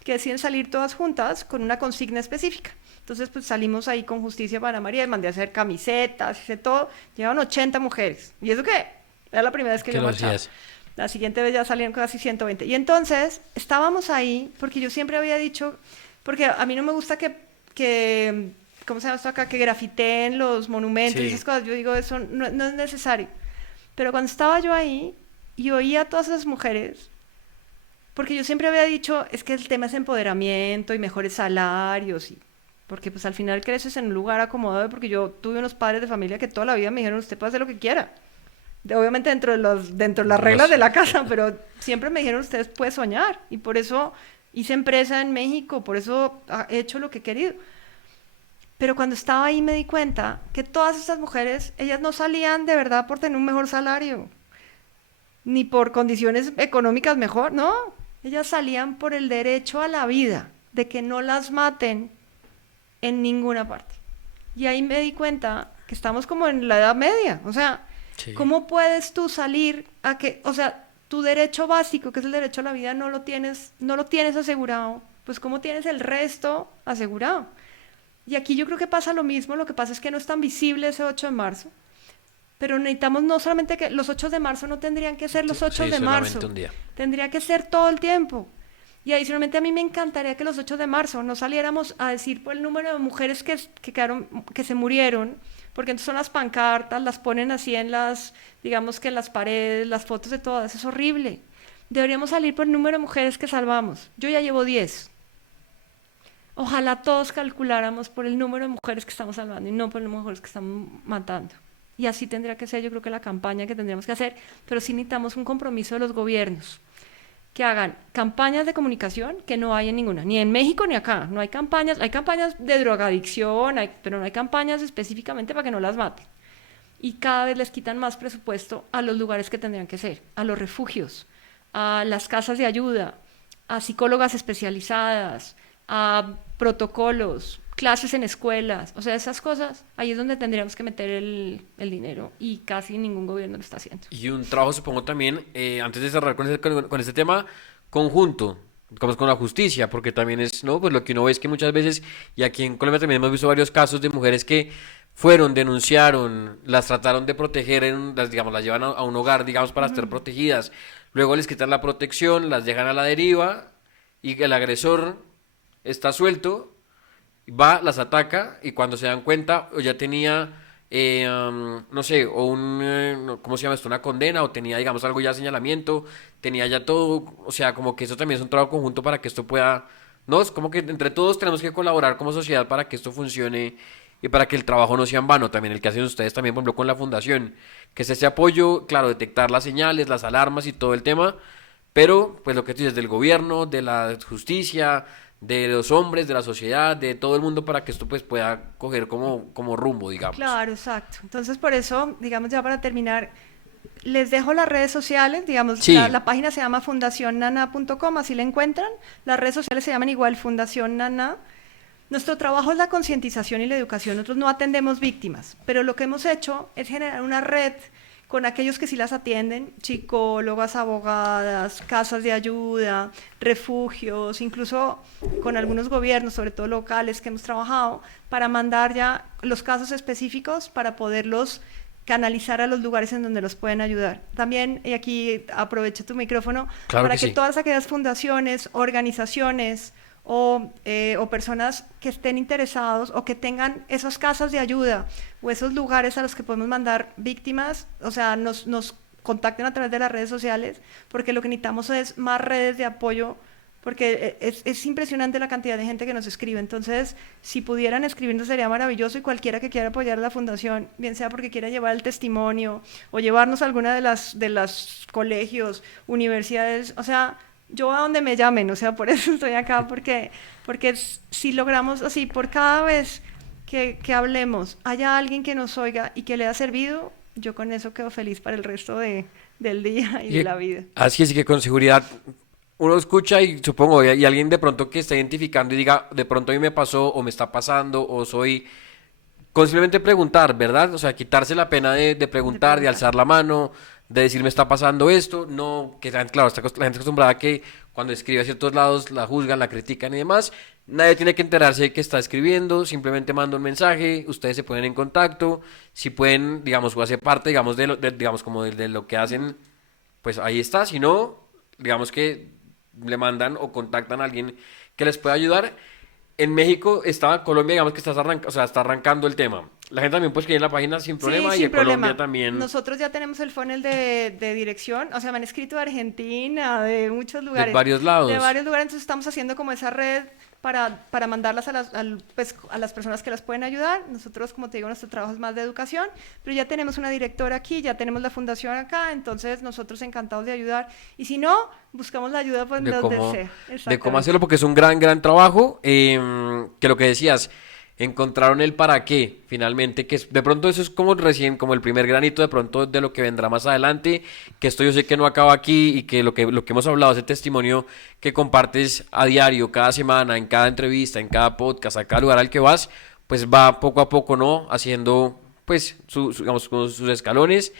que deciden salir todas juntas con una consigna específica. Entonces, pues salimos ahí con Justicia para María, y mandé a hacer camisetas, hice todo. Llegaron 80 mujeres. ¿Y eso qué? Era la primera vez que ¿Qué yo lo marchaba. hacías? La siguiente vez ya salieron casi 120. Y entonces, estábamos ahí, porque yo siempre había dicho, porque a mí no me gusta que ¿cómo se llama esto acá? Que grafiteen los monumentos y Sí. esas cosas. Yo digo, eso no es necesario. Pero cuando estaba yo ahí y oía a todas esas mujeres, porque yo siempre había dicho, es que el tema es empoderamiento y mejores salarios, y, porque pues al final creces en un lugar acomodado, porque yo tuve unos padres de familia que toda la vida me dijeron, usted puede hacer lo que quiera. Obviamente dentro de las reglas Los- de la casa, pero siempre me dijeron, ustedes pueden soñar. Y por eso hice empresa en México, por eso he hecho lo que he querido. Pero cuando estaba ahí me di cuenta que todas estas mujeres, ellas no salían de verdad por tener un mejor salario, ni por condiciones económicas mejor, no. Ellas salían por el derecho a la vida, de que no las maten en ninguna parte. Y ahí me di cuenta que estamos como en la Edad Media, o sea, Sí. ¿cómo puedes tú salir a que, o sea, tu derecho básico, que es el derecho a la vida, no lo tienes asegurado? Pues ¿cómo tienes el resto asegurado? Y aquí yo creo que pasa lo mismo, lo que pasa es que no es tan visible ese 8 de marzo, pero necesitamos no solamente que los 8 de marzo no tendrían que ser los 8 Sí, de solamente marzo, un día. tendría que ser todo el tiempo. Y adicionalmente a mí me encantaría que los 8 de marzo no saliéramos a decir por el número de mujeres que se murieron, porque entonces son las pancartas, las ponen así digamos que en las paredes, las fotos de todas, es horrible. Deberíamos salir por el número de mujeres que salvamos. Yo ya llevo 10. Ojalá todos calculáramos por el número de mujeres que estamos salvando y no por el número de mujeres que estamos matando. Y así tendría que ser, yo creo que la campaña que tendríamos que hacer, pero sí necesitamos un compromiso de los gobiernos que hagan campañas de comunicación que no hay en ninguna, ni en México ni acá. No hay campañas de drogadicción, pero no hay campañas específicamente para que no las maten. Y cada vez les quitan más presupuesto a los lugares que tendrían que ser, a los refugios, a las casas de ayuda, a psicólogas especializadas, a protocolos, clases en escuelas, o sea, esas cosas, ahí es donde tendríamos que meter el dinero y casi ningún gobierno lo está haciendo. Y un trabajo, supongo también, antes de cerrar con este tema, conjunto, como es con la justicia, porque también es, ¿no? Pues lo que uno ve es que muchas veces, y aquí en Colombia también hemos visto varios casos de mujeres que fueron, denunciaron, las trataron de proteger, digamos, las llevan a un hogar, digamos, para estar protegidas, luego les quitan la protección, las dejan a la deriva, y el agresor está suelto, va, las ataca y cuando se dan cuenta o ya tenía, no sé, o ¿cómo se llama esto? Una condena o tenía, digamos, algo ya señalamiento, tenía ya todo, o sea, como que eso también es un trabajo conjunto para que esto pueda, no, es como que entre todos tenemos que colaborar como sociedad para que esto funcione y para que el trabajo no sea en vano, también el que hacen ustedes también, por ejemplo, con la fundación, que es ese apoyo, claro, detectar las señales, las alarmas y todo el tema, pero pues lo que tú dices del gobierno, de la justicia, de los hombres, de la sociedad, de todo el mundo para que esto pues pueda coger como rumbo, digamos. Claro, exacto. Entonces, por eso, digamos, ya para terminar, les dejo las redes sociales, digamos, la, Sí, la página se llama fundacionnana.com, así la encuentran. Las redes sociales se llaman igual Fundación Nana. Nuestro trabajo es la concientización y la educación. Nosotros no atendemos víctimas, pero lo que hemos hecho es generar una red con aquellos que sí las atienden, psicólogas, abogadas, casas de ayuda, refugios, incluso con algunos gobiernos, sobre todo locales, que hemos trabajado, para mandar ya los casos específicos para poderlos canalizar a los lugares en donde los pueden ayudar. También, y aquí aprovecho tu micrófono, claro para que que sí. todas aquellas fundaciones, organizaciones o personas que estén interesados o que tengan esas casas de ayuda o esos lugares a los que podemos mandar víctimas, o sea, nos contacten a través de las redes sociales, porque lo que necesitamos es más redes de apoyo, porque es impresionante la cantidad de gente que nos escribe. Entonces, si pudieran escribirnos sería maravilloso, y cualquiera que quiera apoyar a la fundación, bien sea porque quiera llevar el testimonio o llevarnos a alguna de las colegios, universidades, o sea, yo a donde me llamen, o sea, por eso estoy acá, porque si logramos así, por cada vez que hablemos, haya alguien que nos oiga y que le ha servido, yo con eso quedo feliz para el resto del día y de la vida. Así es que con seguridad uno escucha y supongo, y alguien de pronto que está identificando y diga, de pronto a mí me pasó o me está pasando o soy, con simplemente preguntar, ¿verdad? O sea, quitarse la pena de De preguntar, de preguntar. alzar la mano, de decir me está pasando esto, no, que claro, la gente está acostumbrada a que cuando escribe a ciertos lados la juzgan, la critican y demás, Nadie tiene que enterarse de que está escribiendo, simplemente manda un mensaje, ustedes se ponen en contacto, si pueden, digamos, o hacer parte, digamos, digamos, como de lo que hacen, pues ahí está, si no, digamos que le mandan o contactan a alguien que les pueda ayudar. En México está Colombia, digamos que o sea, está arrancando el tema. La gente también puede escribir en la página sin Sí, problema y sin en Colombia problema. también Nosotros ya tenemos el funnel de dirección, o sea, me han escrito de Argentina, de muchos de lugares, varios de lados. varios lugares, entonces estamos haciendo como esa red para mandarlas pues, a las personas que las pueden ayudar. Nosotros, como te digo, nuestro trabajo es más de educación, pero ya tenemos una directora aquí, ya tenemos la fundación acá, entonces nosotros encantados de ayudar. Y si no, buscamos la ayuda pues de donde cómo, sea. de cómo Exactamente. hacerlo, porque es un gran trabajo. Que lo que decías, encontraron el para qué, finalmente, de pronto eso es como recién, como el primer granito de pronto de lo que vendrá más adelante, que esto yo sé que no acaba aquí y que lo que hemos hablado, ese testimonio que compartes a diario, cada semana, en cada entrevista, en cada podcast, a cada lugar al que vas, pues va poco a poco, ¿no? Haciendo pues digamos, con sus escalones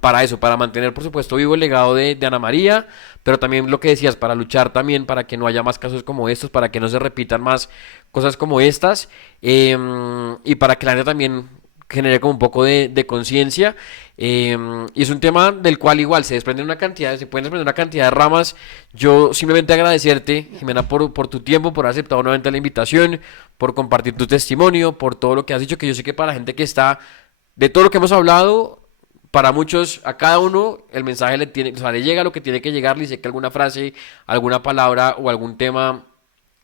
para eso, para mantener por supuesto vivo el legado de Ana María, pero también lo que decías, para luchar también para que no haya más casos como estos, para que no se repitan más cosas como estas y para que la gente también genere como un poco de conciencia y es un tema del cual igual se pueden desprender una cantidad de ramas. Yo simplemente agradecerte, Jimena, por tu tiempo, por haber aceptado nuevamente la invitación, por compartir tu testimonio, por todo lo que has dicho, que yo sé que para la gente que está, de todo lo que hemos hablado, para muchos, a cada uno, el mensaje o sea, le llega lo que tiene que llegarle y sé que alguna frase, alguna palabra o algún tema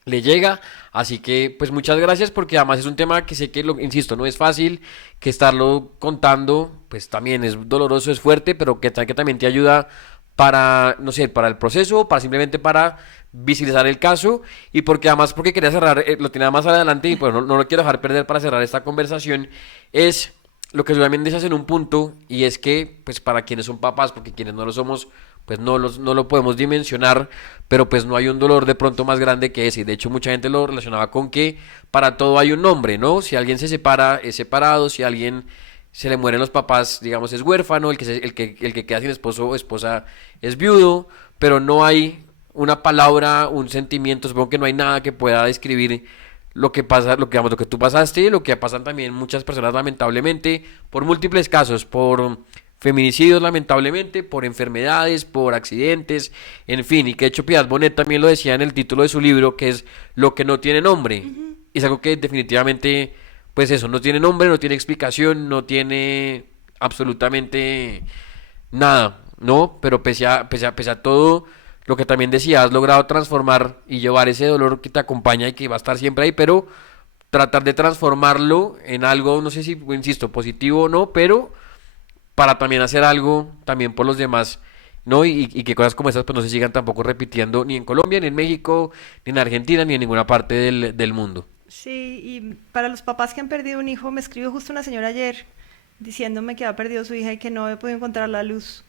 le llega, así que pues muchas gracias porque además es un tema que sé que, insisto, no es fácil, que estarlo contando, pues también es doloroso, es fuerte, pero que también te ayuda para, no sé, para el proceso, para simplemente para visibilizar el caso y porque además porque quería cerrar, lo tenía más adelante y pues no lo quiero dejar perder para cerrar esta conversación, es lo que también dices en un punto y es que pues para quienes son papás, porque quienes no lo somos, pues no lo podemos dimensionar, pero pues no hay un dolor de pronto más grande que ese. De hecho, mucha gente lo relacionaba con que para todo hay un nombre, ¿no? Si alguien se separa, es separado, si alguien se le mueren los papás, digamos, es huérfano, el que queda sin esposo o esposa es viudo, pero no hay una palabra, un sentimiento, supongo que no hay nada que pueda describir lo que pasa, digamos, lo que tú pasaste, lo que pasan también muchas personas lamentablemente, por múltiples casos, por feminicidios lamentablemente, por enfermedades, por accidentes, en fin, y que de hecho Piedad Bonet también lo decía en el título de su libro, que es lo que no tiene nombre. Y es algo que definitivamente, pues eso, no tiene nombre, no tiene explicación, no tiene absolutamente nada, ¿no? Pero pese a todo, lo que también decía, has logrado transformar y llevar ese dolor que te acompaña y que va a estar siempre ahí, pero tratar de transformarlo en algo, no sé si, insisto, positivo o no, pero para también hacer algo también por los demás, ¿no? Y que cosas como esas pues no se sigan tampoco repitiendo ni en Colombia, ni en México, ni en Argentina, ni en ninguna parte del mundo. Sí, y para los papás que han perdido un hijo, me escribió justo una señora ayer diciéndome que había perdido su hija y que no había podido encontrar la luz.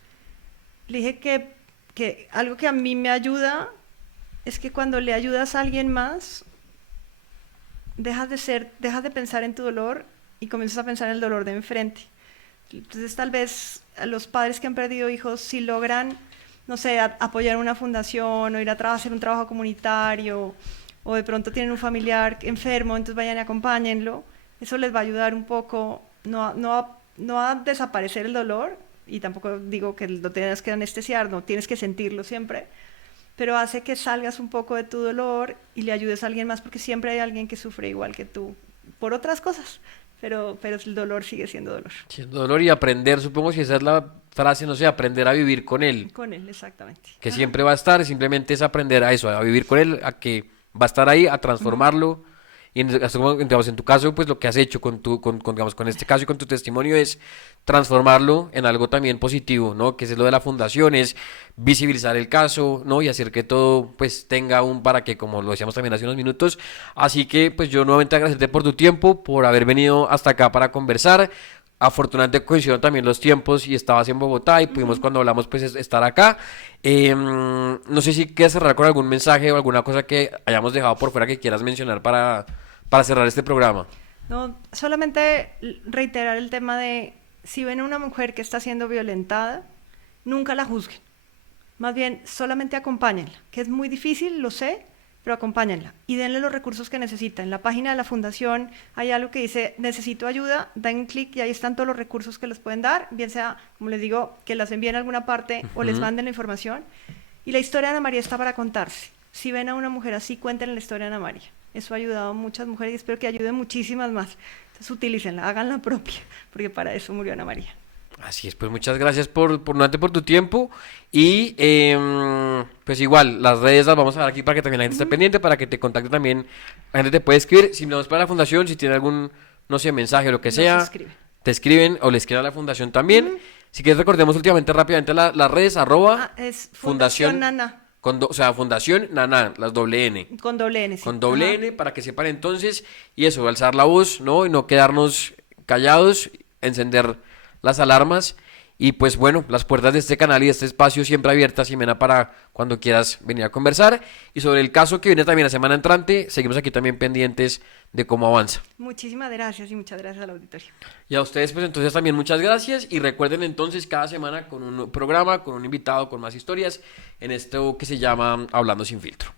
Le dije que algo que a mí me ayuda es que cuando le ayudas a alguien más, dejas de pensar en tu dolor y comienzas a pensar en el dolor de enfrente. Entonces tal vez a los padres que han perdido hijos, si logran, no sé, apoyar una fundación o ir a hacer un trabajo comunitario o de pronto tienen un familiar enfermo, entonces vayan y acompáñenlo, eso les va a ayudar un poco, no a desaparecer el dolor, y tampoco digo que lo tienes que anestesiar, no, tienes que sentirlo siempre, pero hace que salgas un poco de tu dolor y le ayudes a alguien más, porque siempre hay alguien que sufre igual que tú, por otras cosas, pero el dolor sigue siendo dolor. Siendo dolor y aprender, supongo si esa es la frase, no sé, aprender a vivir con él, Con él, exactamente. que Ajá. siempre va a estar, simplemente es aprender a eso, a vivir con él, a que va a estar ahí, a Ujú. transformarlo. Y digamos, en tu caso, pues lo que has hecho digamos, con este caso y con tu testimonio es transformarlo en algo también positivo, ¿no? Que es lo de la fundación, es visibilizar el caso, ¿no? Y hacer que todo, pues, tenga un para qué, como lo decíamos también hace unos minutos. Así que, pues, yo nuevamente agradecerte por tu tiempo, por haber venido hasta acá para conversar. Afortunadamente coincidieron también los tiempos y estabas en Bogotá y pudimos cuando hablamos pues estar acá. No sé si quieres cerrar con algún mensaje o alguna cosa que hayamos dejado por fuera que quieras mencionar para cerrar este programa. No, solamente reiterar el tema de si ven a una mujer que está siendo violentada, nunca la juzguen. Más bien, solamente acompáñenla, que es muy difícil, lo sé, pero acompáñenla y denle los recursos que necesita. En la página de la fundación hay algo que dice necesito ayuda, den clic y ahí están todos los recursos que les pueden dar, bien sea, como les digo, que las envíen a alguna parte o les manden la información. Y la historia de Ana María está para contarse. Si ven a una mujer así, cuenten la historia de Ana María. Eso ha ayudado a muchas mujeres y espero que ayude muchísimas más. Entonces utilícenla, háganla propia, porque para eso murió Ana María. Así es, pues muchas gracias nuevamente por tu tiempo y pues igual, las redes las vamos a dar aquí para que también la gente esté pendiente, para que te contacte también, la gente te puede escribir, si no es para la fundación, si tiene algún, no sé, mensaje o lo que sea, te escriben o le escriben a la fundación también. Si quieres recordemos últimamente rápidamente las redes, es Fundación Nana. O sea, Fundación Nana, las doble N. Con doble N, sí. Con doble N, para que sepan entonces, y eso, alzar la voz, ¿no? Y no quedarnos callados, encender las alarmas y pues bueno, las puertas de este canal y de este espacio siempre abiertas, Ximena, para cuando quieras venir a conversar y sobre el caso que viene también la semana entrante, seguimos aquí también pendientes de cómo avanza. Muchísimas gracias y muchas gracias al auditorio. Y a ustedes pues entonces también muchas gracias y recuerden entonces cada semana con un programa, con un invitado, con más historias en esto que se llama Hablando sin filtro.